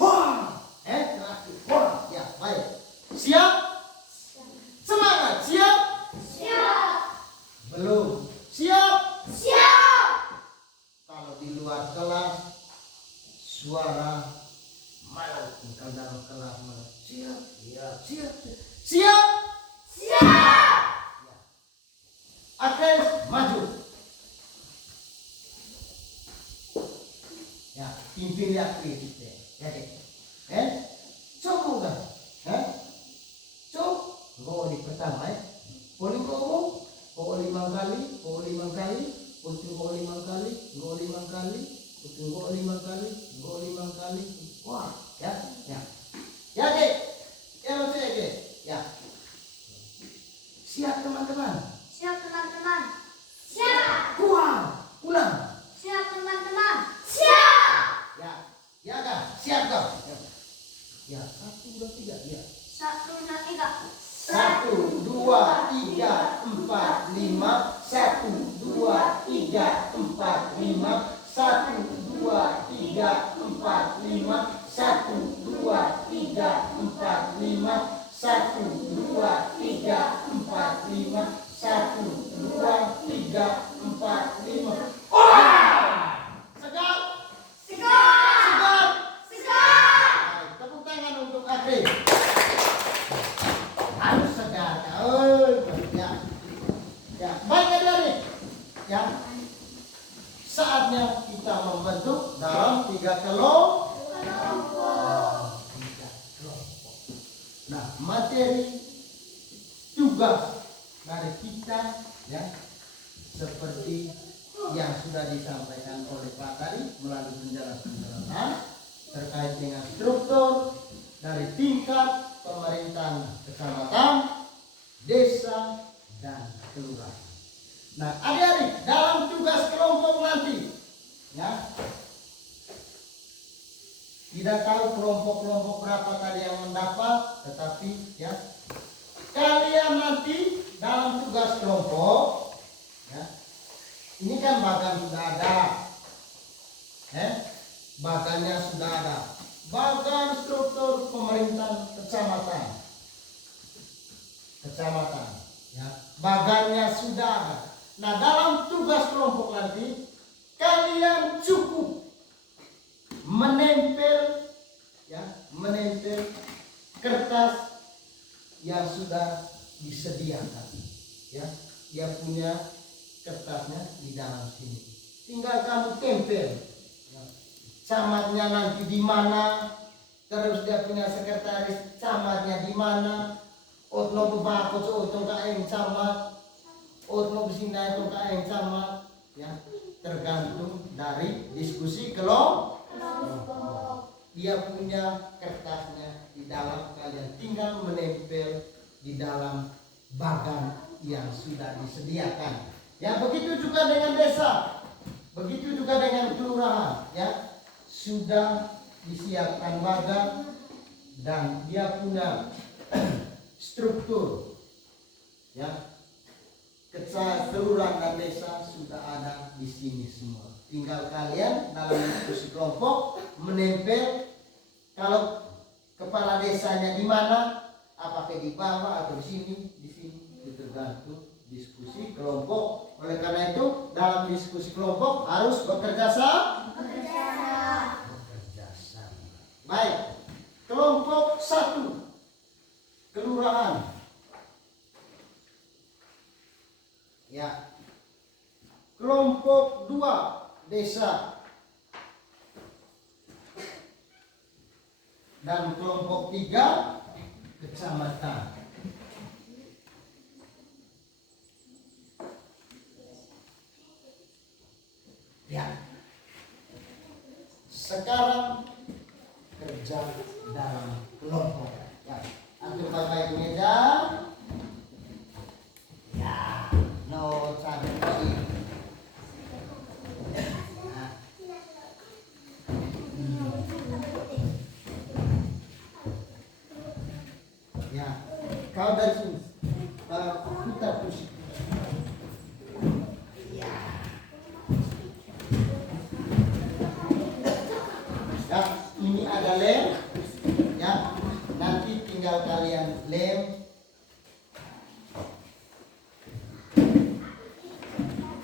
Wah! Terakhir. Wah! Ya, baik. Siap? Semangat. Siap? Siap. Belum. Siap? Siap. Kalau di luar kelas suara malu, kalau dalam kelas malu. Siap? Ya, siap. Siap? Siap. Ya. Akres maju. Ya, pimpin ya kita. Ya, coba kan? Coba. Gua di pertama boleh ngomong. Gua 5 kali, gua 5 kali, untuk gua 5 kali, gua 5 kali, untuk gua 5 kali, gua 5 kali. Wah, ya. Ya, Dek. Ya, Dek. Ya. Siap teman-teman. Siap teman-teman. Siap. Ulang. Siap teman-teman. Siap. Ya. Ya kak, siap kak. Ya, 1, 2, 3. Ya. 1, 2, 3. 1, 2, 3, 4, 5. 1, 2, 3, 4, 5. 1, 2, 3, 4, 5. 1, 2, 3, 4, 5. 1, 2, 3, 4, 5. 1, 2, 3, 4, 5. Segar. Baik, tepuk tangan untuk Akri. Harus segar. Ya. Ya, baik adik-adik. Ya. Saatnya kita membentuk dalam 3 Tiga kelompok. Nah, materi tugas dari kita ya seperti yang sudah disampaikan oleh Pak tadi melalui penjelasan terkait dengan struktur dari tingkat pemerintahan kecamatan, desa, dan kelurahan. Nah, adik-adik dalam tugas kelompok nanti ya tidak tahu kelompok-kelompok berapa tadi yang mendapat, tetapi ya kalian nanti dalam tugas kelompok ya ini kan bagan sudah ada, bagannya sudah ada, bagan struktur pemerintahan kecamatan, ya bagannya sudah ada. Nah, dalam tugas kelompok nanti kalian cukup menempel kertas yang sudah disediakan, ya dia punya kertasnya di dalam sini, tinggal kamu tempel ya. Camatnya nanti di mana, terus dia punya sekretaris camatnya di mana, otno bebako otno kaeng camat, otno besina itu kaeng camat, ya tergantung dari diskusi kelompok. Dia punya kertasnya di dalam, kalian tinggal menempel di dalam bagan yang sudah disediakan. Ya, begitu juga dengan desa, begitu juga dengan kelurahan, ya sudah disiapkan bagan dan dia punya struktur, ya kelurahan dan desa sudah ada di sini semua. Tinggal kalian dalam diskusi kelompok menempel kalau kepala desanya di mana, apakah di bawah atau di sini, itu tergantung diskusi kelompok. Oleh karena itu dalam diskusi kelompok harus bekerja sama. Baik, kelompok 1 kelurahan. Ya. Kelompok 2 desa. Dan kelompok 3 kecamatan. Ya. Sekarang kerja dalam kelompok. Ya. Antum pakai meja. Ya, no cantik. Ya, kau dari sini. Kita pusing. Ya. Ya, ini ada lem. Ya, nanti tinggal kalian lem.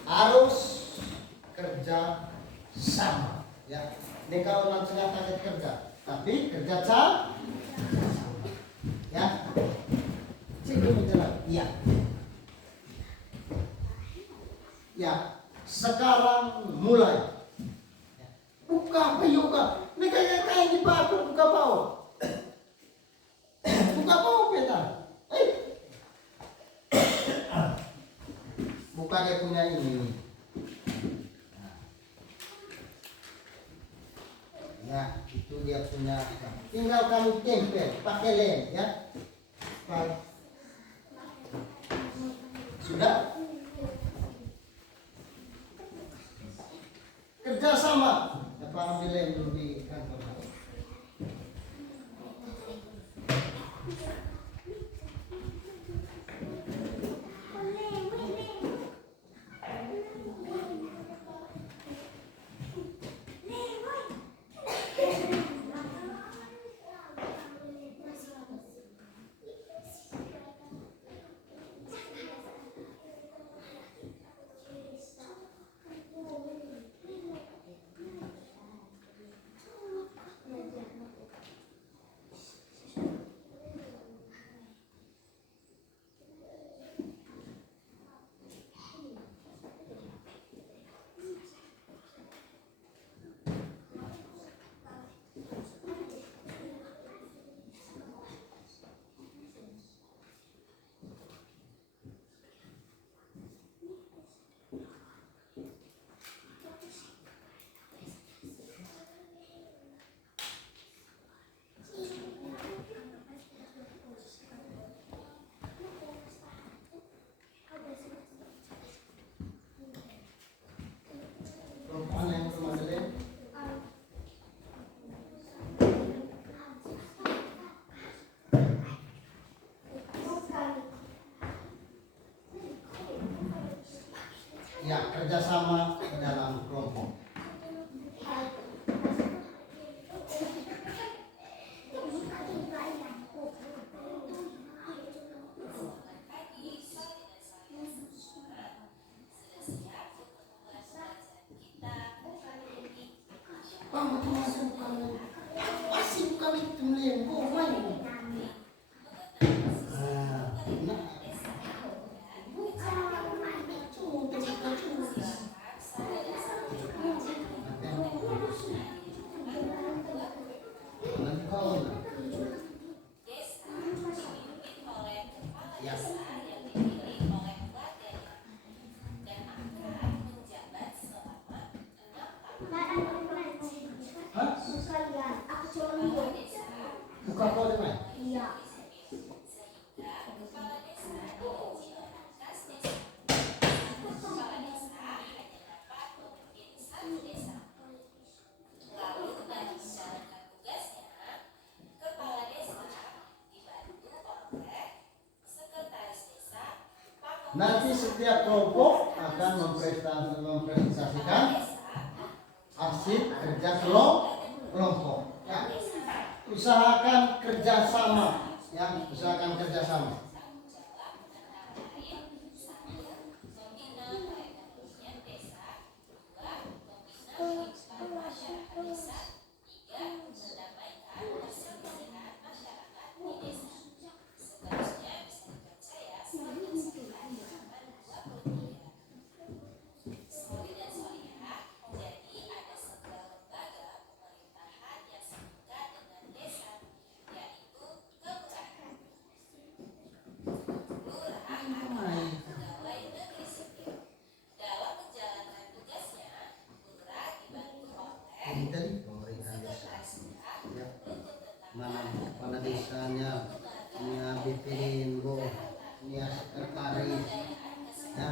Harus kerja sama. Ya, ini kalau nanti nggak kaget kerja, tapi kerja sama. Ya, sini menjelaskan. Iya. Ya, sekarang mulai. Buka yoga. Ini kayak di batu buka bawah. Buka bawah peta. Buka dia punya ini. Ya, itu dia punya. Tinggal kamu tempel pakai lem ya. Sudah? Kerjasama. Dapat ambil lem dulu di kantor. Ya, kerjasama dalam kelompok. Buka kode main? Iya. Nanti setiap kelompok akan mempresentasikan hasil kerja kelompok. Ya. Usahakan kerjasama, ya, usahakan kerjasama. Dari pemerintahan desa, ya. Mana desanya, punya BPN, punya sekretaris, ya.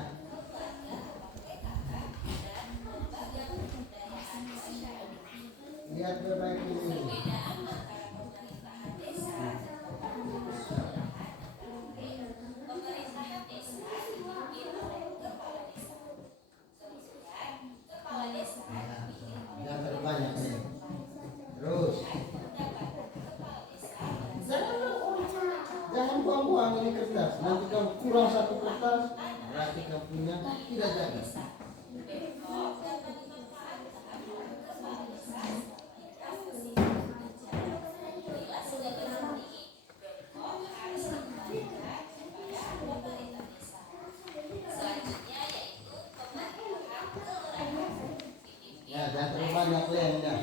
Lihat berbaik ini. Jangan terlalu banyak nih. Terus jangan buang-buang ini kertas. Nanti kalau kurang satu kertas, berarti kamu punya tidak jadi. Ya, jangan terlalu banyak lemnya.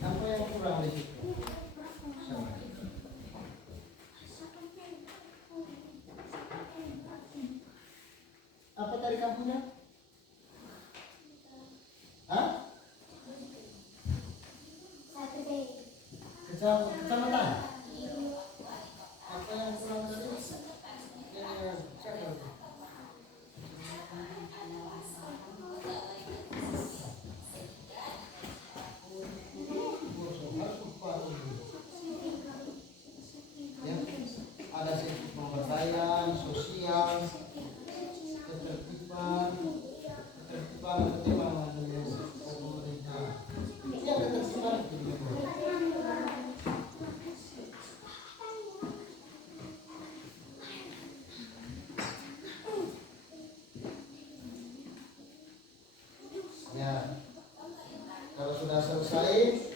Apa yang kurang di situ? Apa tadi kampungnya? Hah? Kecamatan? Apa yang kurang tadi? Ada sisi pemberdayaan sosial, ketertiban pemerintah. Ya, ketertiban. Ya, kalau sudah selesai,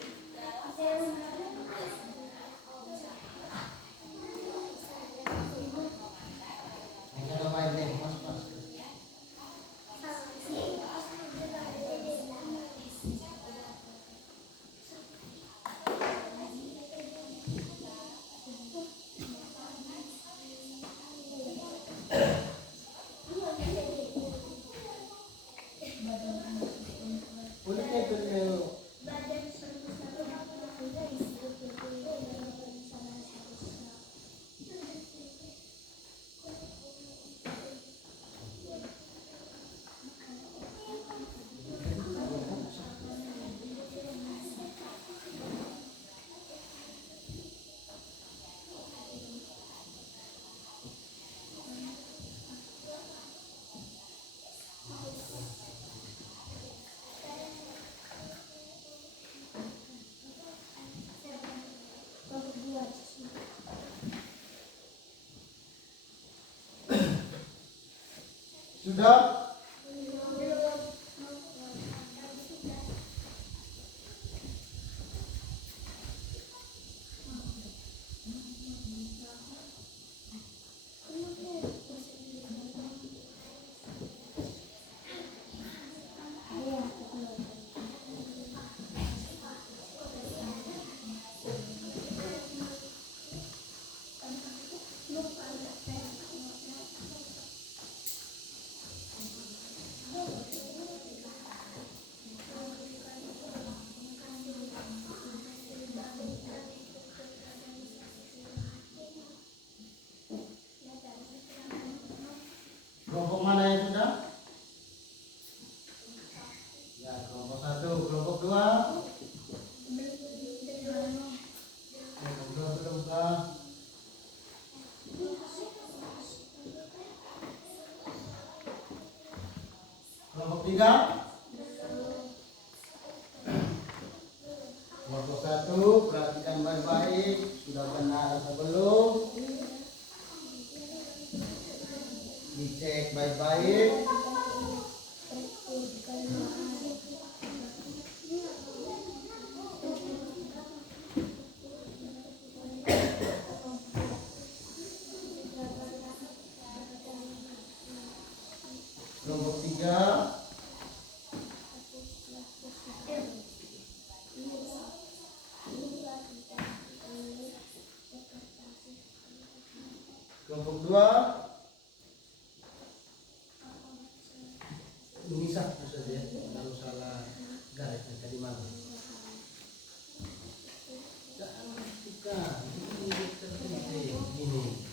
sudah? Kelompok mana yang sudah? Ya, kelompok 1, kelompok 2. Kelompok 2 belum kah? Kelompok 3. Kelompok 1, perhatikan baik-baik, sudah benar atau belum? Dicek baik-baik. Kelompok 3. Kelompok 2. Ini satu saja, kalau salah garisnya tadi mana? Jangan bukan, ini terpenting ini.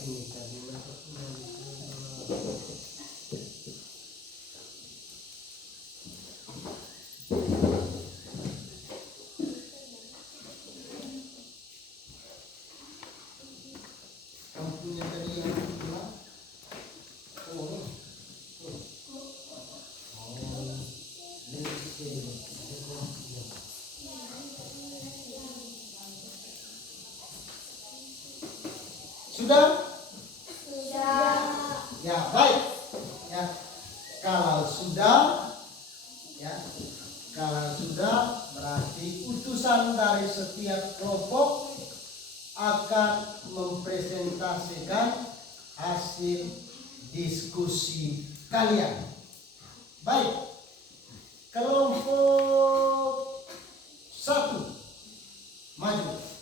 Ini tadi masuknya di sini. Kamu punya tadi yang kedua? Oh, ini. Oh, ini sudah? Ya, baik. Ya. Kalau sudah, ya. Kalau sudah berarti utusan dari setiap kelompok akan mempresentasikan hasil diskusi kalian. Baik. Kelompok 1 maju.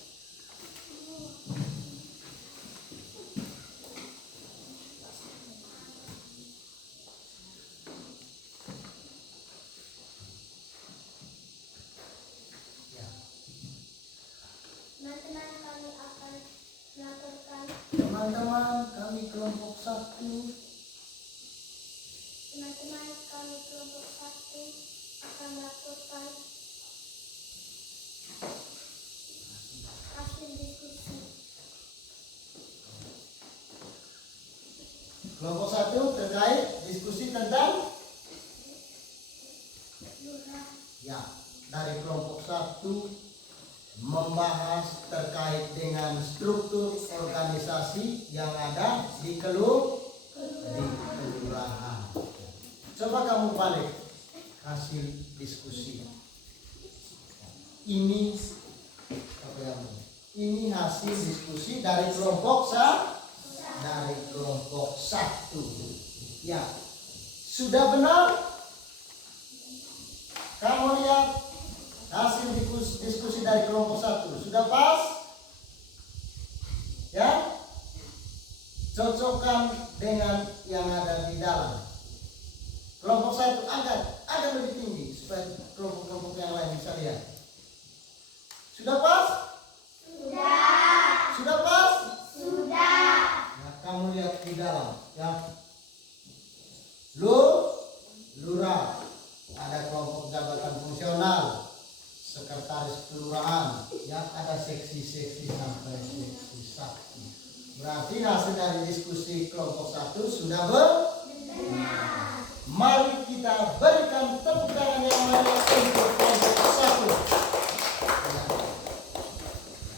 Teman-teman, kami kelompok 1. Teman-teman, kami kelompok 1 akan melakukan hasil diskusi. Kelompok 1 terkait diskusi tentang ya, dari kelompok 1 membahas terkait dengan struktur organisasi yang ada di kelurahan. Coba kamu balik hasil diskusi. Ini apa yang ini hasil diskusi dari kelompok dari kelompok 1. Ya, sudah benar? Kamu lihat hasil diskusi dari kelompok 1 sudah pas? Ya? Cocokkan dengan yang ada di dalam. Kelompok 1 agak lebih tinggi supaya kelompok-kelompok yang lain bisa lihat. Sudah pas? Sudah. Sudah pas? Sudah. Nah, kamu lihat di dalam, ya. Lurah, ada kelompok jabatan fungsional, sekretaris kelurahan, ya, ada seksi-seksi Berarti hasil dari diskusi kelompok 1 sudah benar. Mari kita berikan tepuk tangan yang meriah untuk kelompok 1.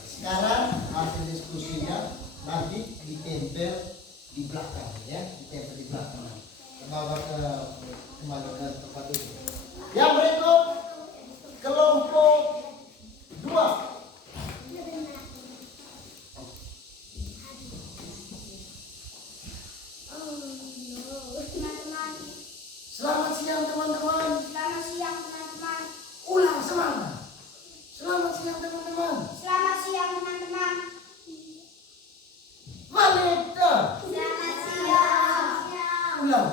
Sekarang hasil diskusinya nanti ditempel di belakang ya, ditempel di belakang. Bawa kembali ke tempat itu. Yang berikut kelompok 2. Teman-teman, Selamat siang teman-teman. selamat siang teman-teman. Ulang semangat. Selamat siang teman-teman. Selamat siang teman-teman. Malika. Selamat siang. Ulang.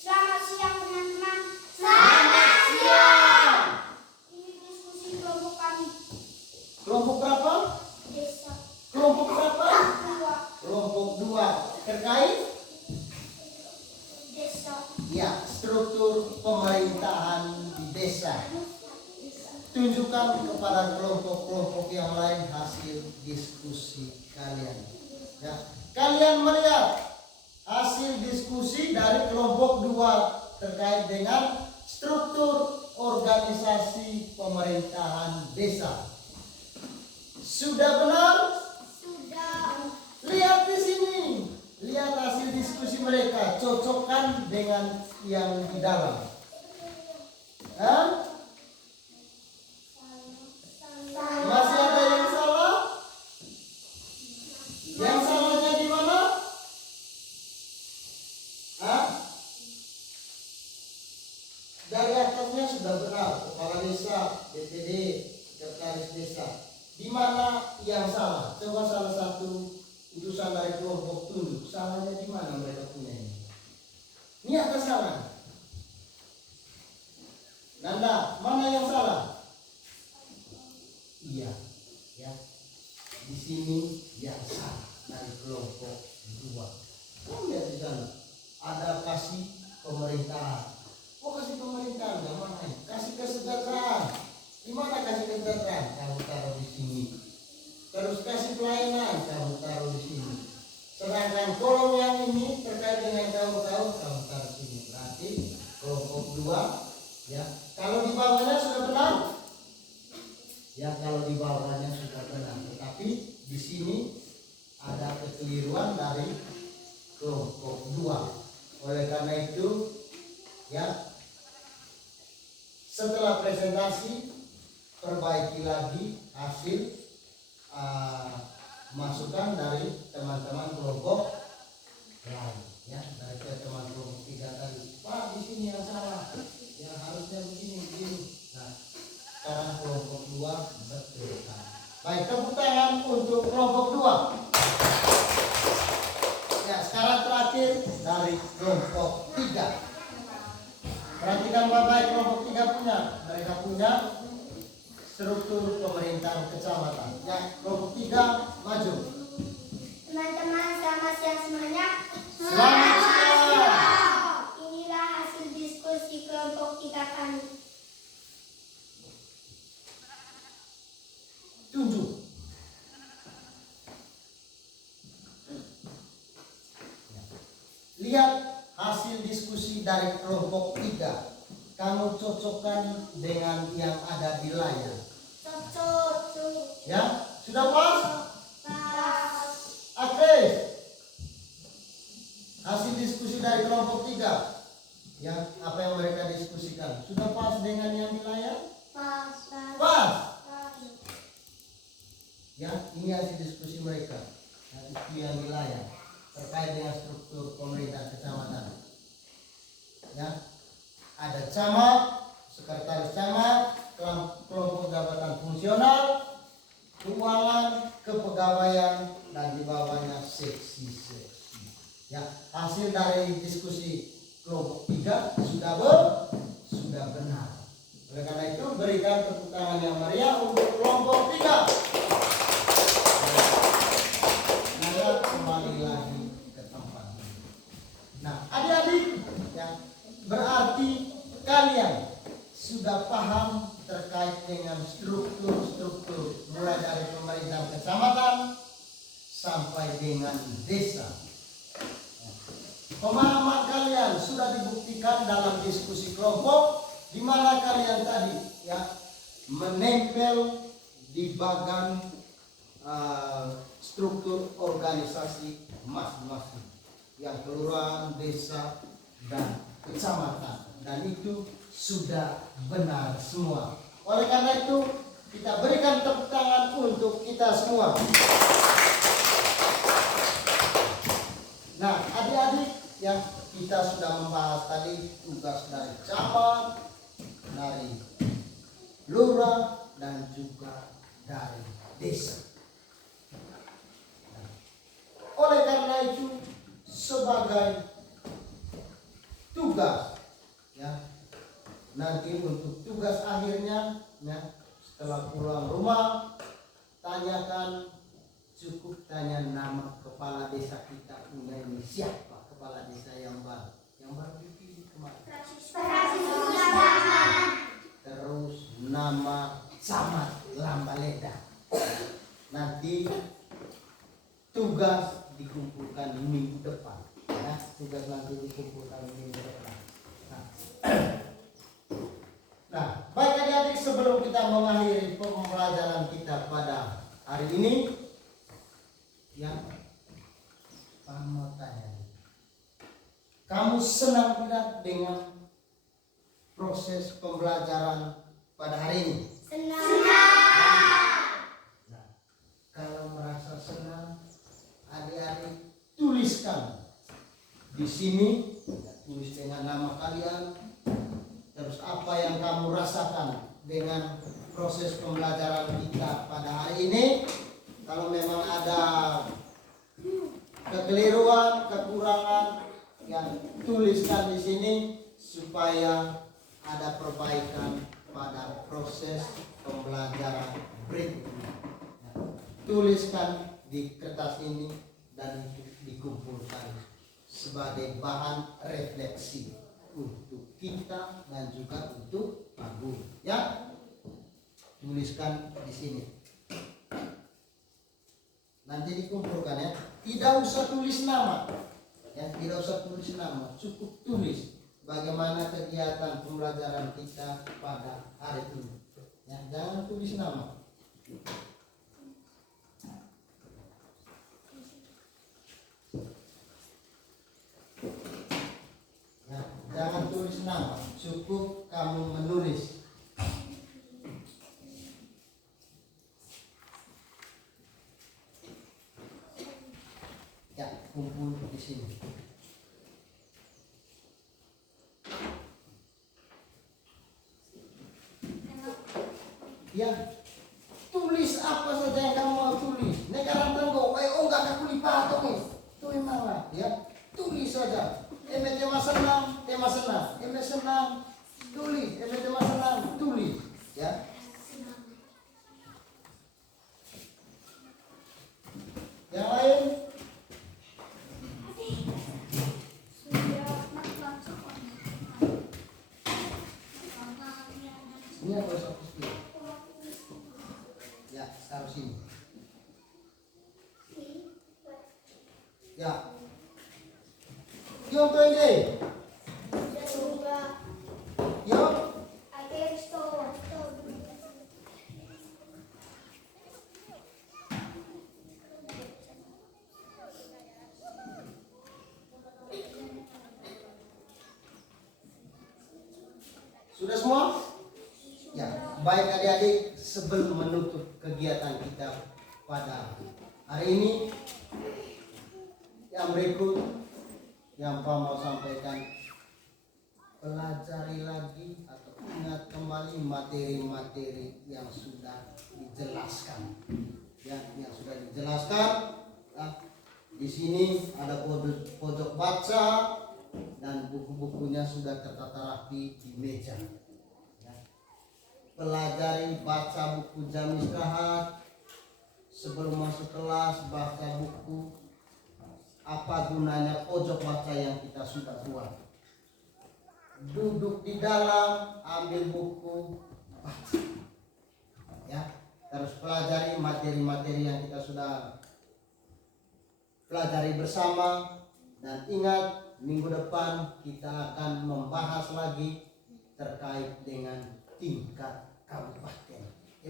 Selamat siang teman-teman. Selamat siang. Ini diskusi kelompok kami. Kelompok berapa? Desa Kelompok berapa? 2. Kelompok 2 terkait Desa. ya struktur pemerintahan di desa. Tunjukkan kepada kelompok-kelompok yang lain hasil diskusi kalian. Ya, kalian melihat hasil diskusi dari kelompok 2 terkait dengan struktur organisasi pemerintahan desa. Sudah benar? Sudah. Lihat di sini. Lihat hasil diskusi mereka, cocokkan dengan yang di dalam. Hah? Masih ada yang salah? Yang salahnya di mana? Hah? Dari atasnya sudah benar, kepala desa, DPD, sekretaris desa. Di mana yang salah? Coba salah satu utusan dari kelompok tunduk. Salahnya di mana mereka punya ini? Ini atas salah. Nanda, mana yang salah? Iya, ya. Di sini yang salah dari kelompok 2. Kamu lihat di sana ada kasih pemerintahan. Oh, kasih pemerintahan, yang mana? Kasih kesejahteraan. Di mana kasih kesejahteraan? Kamu taruh di sini. Terus kasih pelayanan, kamu taruh di sini. Sedangkan kolom yang ini terkait dengan kamu taruh di sini. Berarti kelompok 2, ya. Kalau di bawahnya sudah benar, ya kalau di bawahnya sudah benar. Tetapi di sini ada kekeliruan dari kelompok 2. Oleh karena itu, ya, setelah presentasi perbaiki lagi hasil masukan dari teman-teman kelompok lain, ya, dari teman kelompok 3 tadi. Pak, di sini yang salah, yang harusnya begini. Nah, sekarang kelompok 2 betul. Baik, tepuk tangan untuk kelompok 2. Ya, sekarang terakhir dari kelompok 3. Perhatikan baik-baik kelompok 3 punya. Mereka punya struktur pemerintahan kecamatan. Ya, kelompok 3 maju. Teman-teman, selamat siang semuanya. Selamat siang. Inilah hasil diskusi kelompok 3 kami. Tunjuk. Lihat hasil diskusi dari kelompok 3. Kamu cocokkan dengan yang ada di layar. Cocok. Ya, sudah pas? Pas. Oke. Hasil diskusi dari kelompok 3. Ya, apa yang mereka diskusikan? Sudah pas dengan yang di layar? Pas. Pas. Ya, ini hasil diskusi mereka. Ya, itu yang di layar terkait dengan struktur pemerintahan kecamatan. Ya, ada camat, sekretaris camat, kelompok jabatan fungsional, keuangan, kepegawaian, dan di bawahnya seksi-seksi. Ya, hasil dari diskusi kelompok 3 sudah benar. Oleh karena itu berikan tepuk tangan yang meriah untuk kelompok 3. Nanda kembali lagi ke tempat ini. Nah, adik-adik, ya, berarti kalian sudah paham terkait dengan struktur mulai dari pemerintahan kecamatan sampai dengan desa. Pemahaman kalian sudah dibuktikan dalam diskusi kelompok, di mana kalian tadi ya menempel di bagan struktur organisasi masing-masing yang kelurahan, desa, dan kecamatan, dan itu sudah benar semua. Oleh karena itu kita berikan tepuk tangan untuk kita semua. Nah, adik-adik yang kita sudah membahas tadi tugas dari camat, dari lurah, dan juga dari desa. Oleh karena itu sebagai tugas ya, nanti untuk tugas akhirnya ya, setelah pulang rumah tanyakan, cukup tanya nama kepala desa kita punya ini siapa, kepala desa yang baru dipilih kemarin. Terus nama camat Lambaleda. Nanti tugas dikumpulkan minggu depan ya, tugas nanti dikumpulkan minggu depan. Nah, baik adik-adik, sebelum kita mengakhiri pembelajaran kita pada hari ini yang mau tanya, kamu senang tidak dengan proses pembelajaran pada hari ini? Senang. Nah, kalau merasa senang, adik-adik tuliskan di sini, tulis dengan nama kalian, terus apa yang kamu rasakan dengan proses pembelajaran kita pada hari ini. Kalau memang ada kekeliruan, kekurangan, yang tuliskan di sini supaya ada perbaikan pada proses pembelajaran berikutnya. Tuliskan di kertas ini dan dikumpulkan sebagai bahan refleksi untuk kita dan juga untuk Pak Guru. Ya, tuliskan di sini. Nanti dikumpulkan ya. Tidak usah tulis nama. Ya, tidak usah tulis nama, cukup tulis bagaimana kegiatan pembelajaran kita pada hari ini. Ya, jangan tulis nama. Ya, jangan tulis nama, cukup kamu menulis. Ya, kumpul di sini. Ya, tulis apa saja yang kamu mau tulis. Negara tanggo, enggak aku lipat itu memang lah. Ya, tulis saja. Tema senang, tulis. Tema senang, tulis. Ya. Yang lain? Ini apa usah ya, taruh sini. Ya. Yung tuwing Yung sudah semua? Ya, baik adik-adik, sebelum menutup kegiatan kita pada hari ini, yang berikut yang Pak mau sampaikan, pelajari lagi atau ingat kembali materi-materi yang sudah dijelaskan. Ya, yang sudah dijelaskan. Nah, di sini ada pojok baca dan buku-bukunya sudah tertata rapi di meja. Pelajari, baca buku jam istirahat, sebelum masuk kelas baca buku. Apa gunanya pojok baca yang kita sudah buat? Duduk di dalam, ambil buku, baca. Ya, terus pelajari materi-materi yang kita sudah pelajari bersama. Dan ingat, minggu depan kita akan membahas lagi terkait dengan tingkat kabupaten.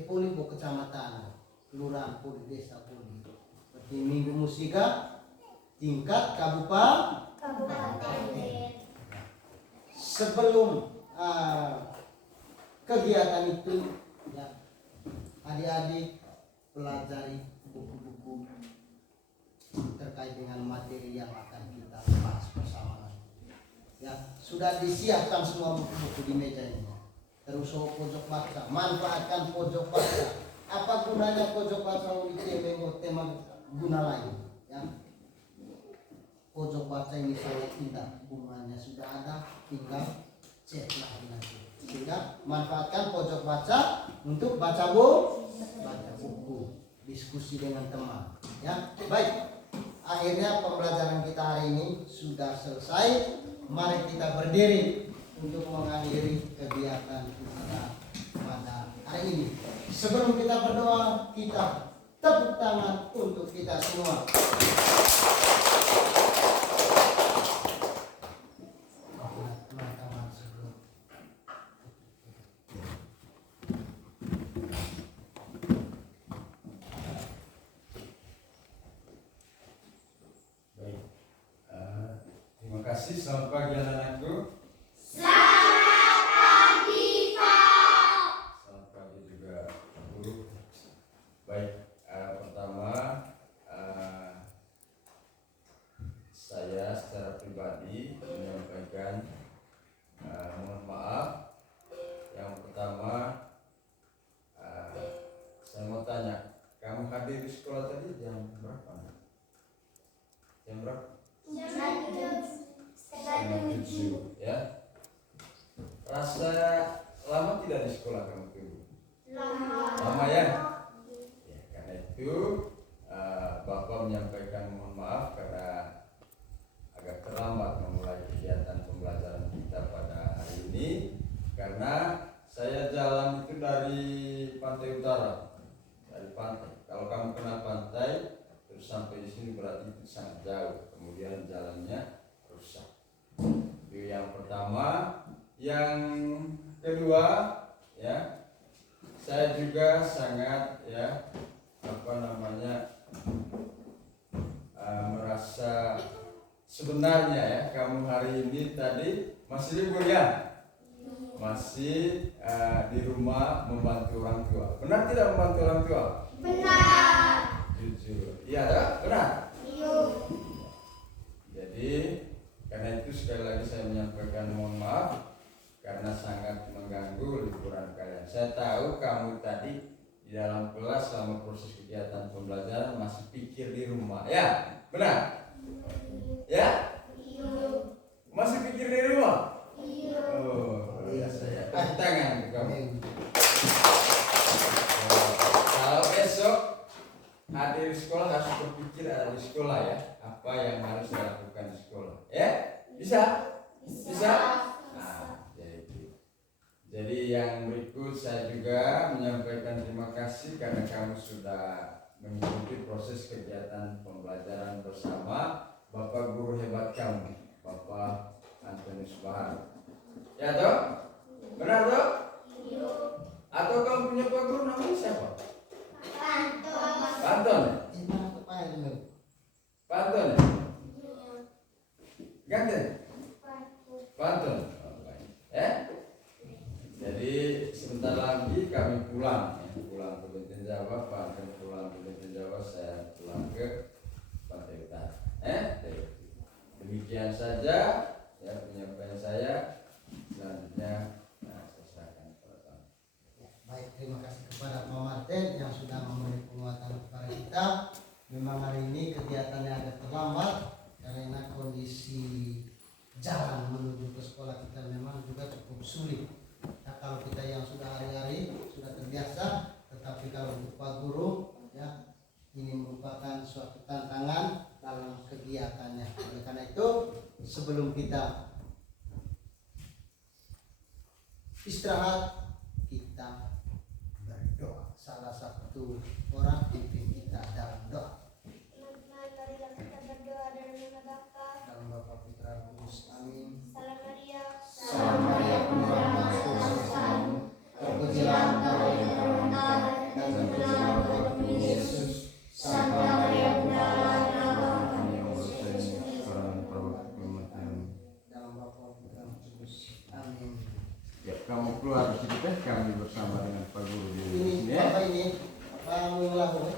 Poli bu kecamatan, kelurahan poli, desa poli. Seperti minggu musika tingkat kabupaten. Sebelum kegiatan itu, ya, adik-adik pelajari buku-buku terkait dengan materi yang akan kita bahas bersama. Ya, sudah disiapkan semua buku-buku di meja ini. Terus pojok baca, manfaatkan pojok baca. Apa gunanya pojok baca untuk tema guna lain? Ya, pojok baca ini sangat indah, bunganya sudah ada, tinggal cek lagi nanti. Sehingga manfaatkan pojok baca untuk baca buku, diskusi dengan teman. Ya, baik. Akhirnya pembelajaran kita hari ini sudah selesai. Mari kita berdiri untuk mengakhiri kegiatan kita pada hari ini. Sebelum kita berdoa, kita tepuk tangan untuk kita semua. Terima kasih. Selamat pagi anak-anakku. Selamat pagi, Pak. Selamat pagi juga guru. Baik, pertama saya secara pribadi menyampaikan mohon maaf. Yang pertama, saya mau tanya, kamu hadir di sekolah tadi jam berapa? Jam berapa? Setengah 7, ya. Rasa lama tidak di sekolah kamu tuh? Lama ya? Ya, karena itu Bapak menyampaikan mohon maaf karena agak terlambat memulai kegiatan pembelajaran kita pada hari ini. Karena saya jalan itu dari pantai utara, dari pantai. Kalau kamu kenal pantai terus sampai di sini berarti itu sangat jauh. Kemudian jalannya rusak. Itu yang pertama. Yang kedua, ya, saya juga sangat merasa sebenarnya ya kamu hari ini tadi masih libur ya, masih di rumah membantu orang tua. Benar tidak membantu orang tua? Benar. Jujur, iya, benar. Iya. Jadi karena itu sekali lagi saya menyampaikan mohon maaf karena sangat mengganggu liburan kalian. Saya tahu kamu tadi di dalam kelas selama proses kegiatan pembelajaran masih pikir di rumah, ya, benar? Ya? Iya. Masih pikir di rumah? Iya. Oh, ya saya kasih tangan ke kamu. Amin. Kalau besok hadir di sekolah harus berpikir ada di sekolah ya, apa yang harus dilakukan di sekolah, ya? Bisa? Bisa? Nah, jadi yang berikut saya juga menyampaikan terima kasih karena kamu sudah mengikuti proses kegiatan pembelajaran bersama Bapak Guru hebat kamu, Bapak Antonius Bahar. Ya toh? Benar toh? Iya. Atau kamu punya Pak Guru namanya siapa? Anton. Anton? Gimana tuh Pak ini? Pak Anton? Ganti? Pak Anton? Oh, baik. Ya? Jadi sebentar lagi kami pulang, ya. Pulang ke Benten Jawa, Pak Anton pulang ke Benten Jawa, saya pulang ke Pantai Utara. Demikian saja ya penyampaian saya. Selanjutnya saya serahkan kepada Pak. Baik, terima kasih kepada Pak Martin yang sudah memberi penguatan kepada kita. Memang hari ini kegiatannya agak terlambat karena kondisi jalan menuju ke sekolah kita memang juga cukup sulit. Nah, kalau kita yang sudah hari-hari sudah terbiasa, tetapi kalau untuk Pak Guru ya ini merupakan suatu tantangan dalam kegiatannya. Oleh karena itu, sebelum kita istirahat, kita berdoa. Salah satu orang pimpin kita dalam doa. Mari kita Ya, kamu keluar sedikit, kami bersama dengan Pak Guru di Ini sini ya. apa ini? Apa yang lalu?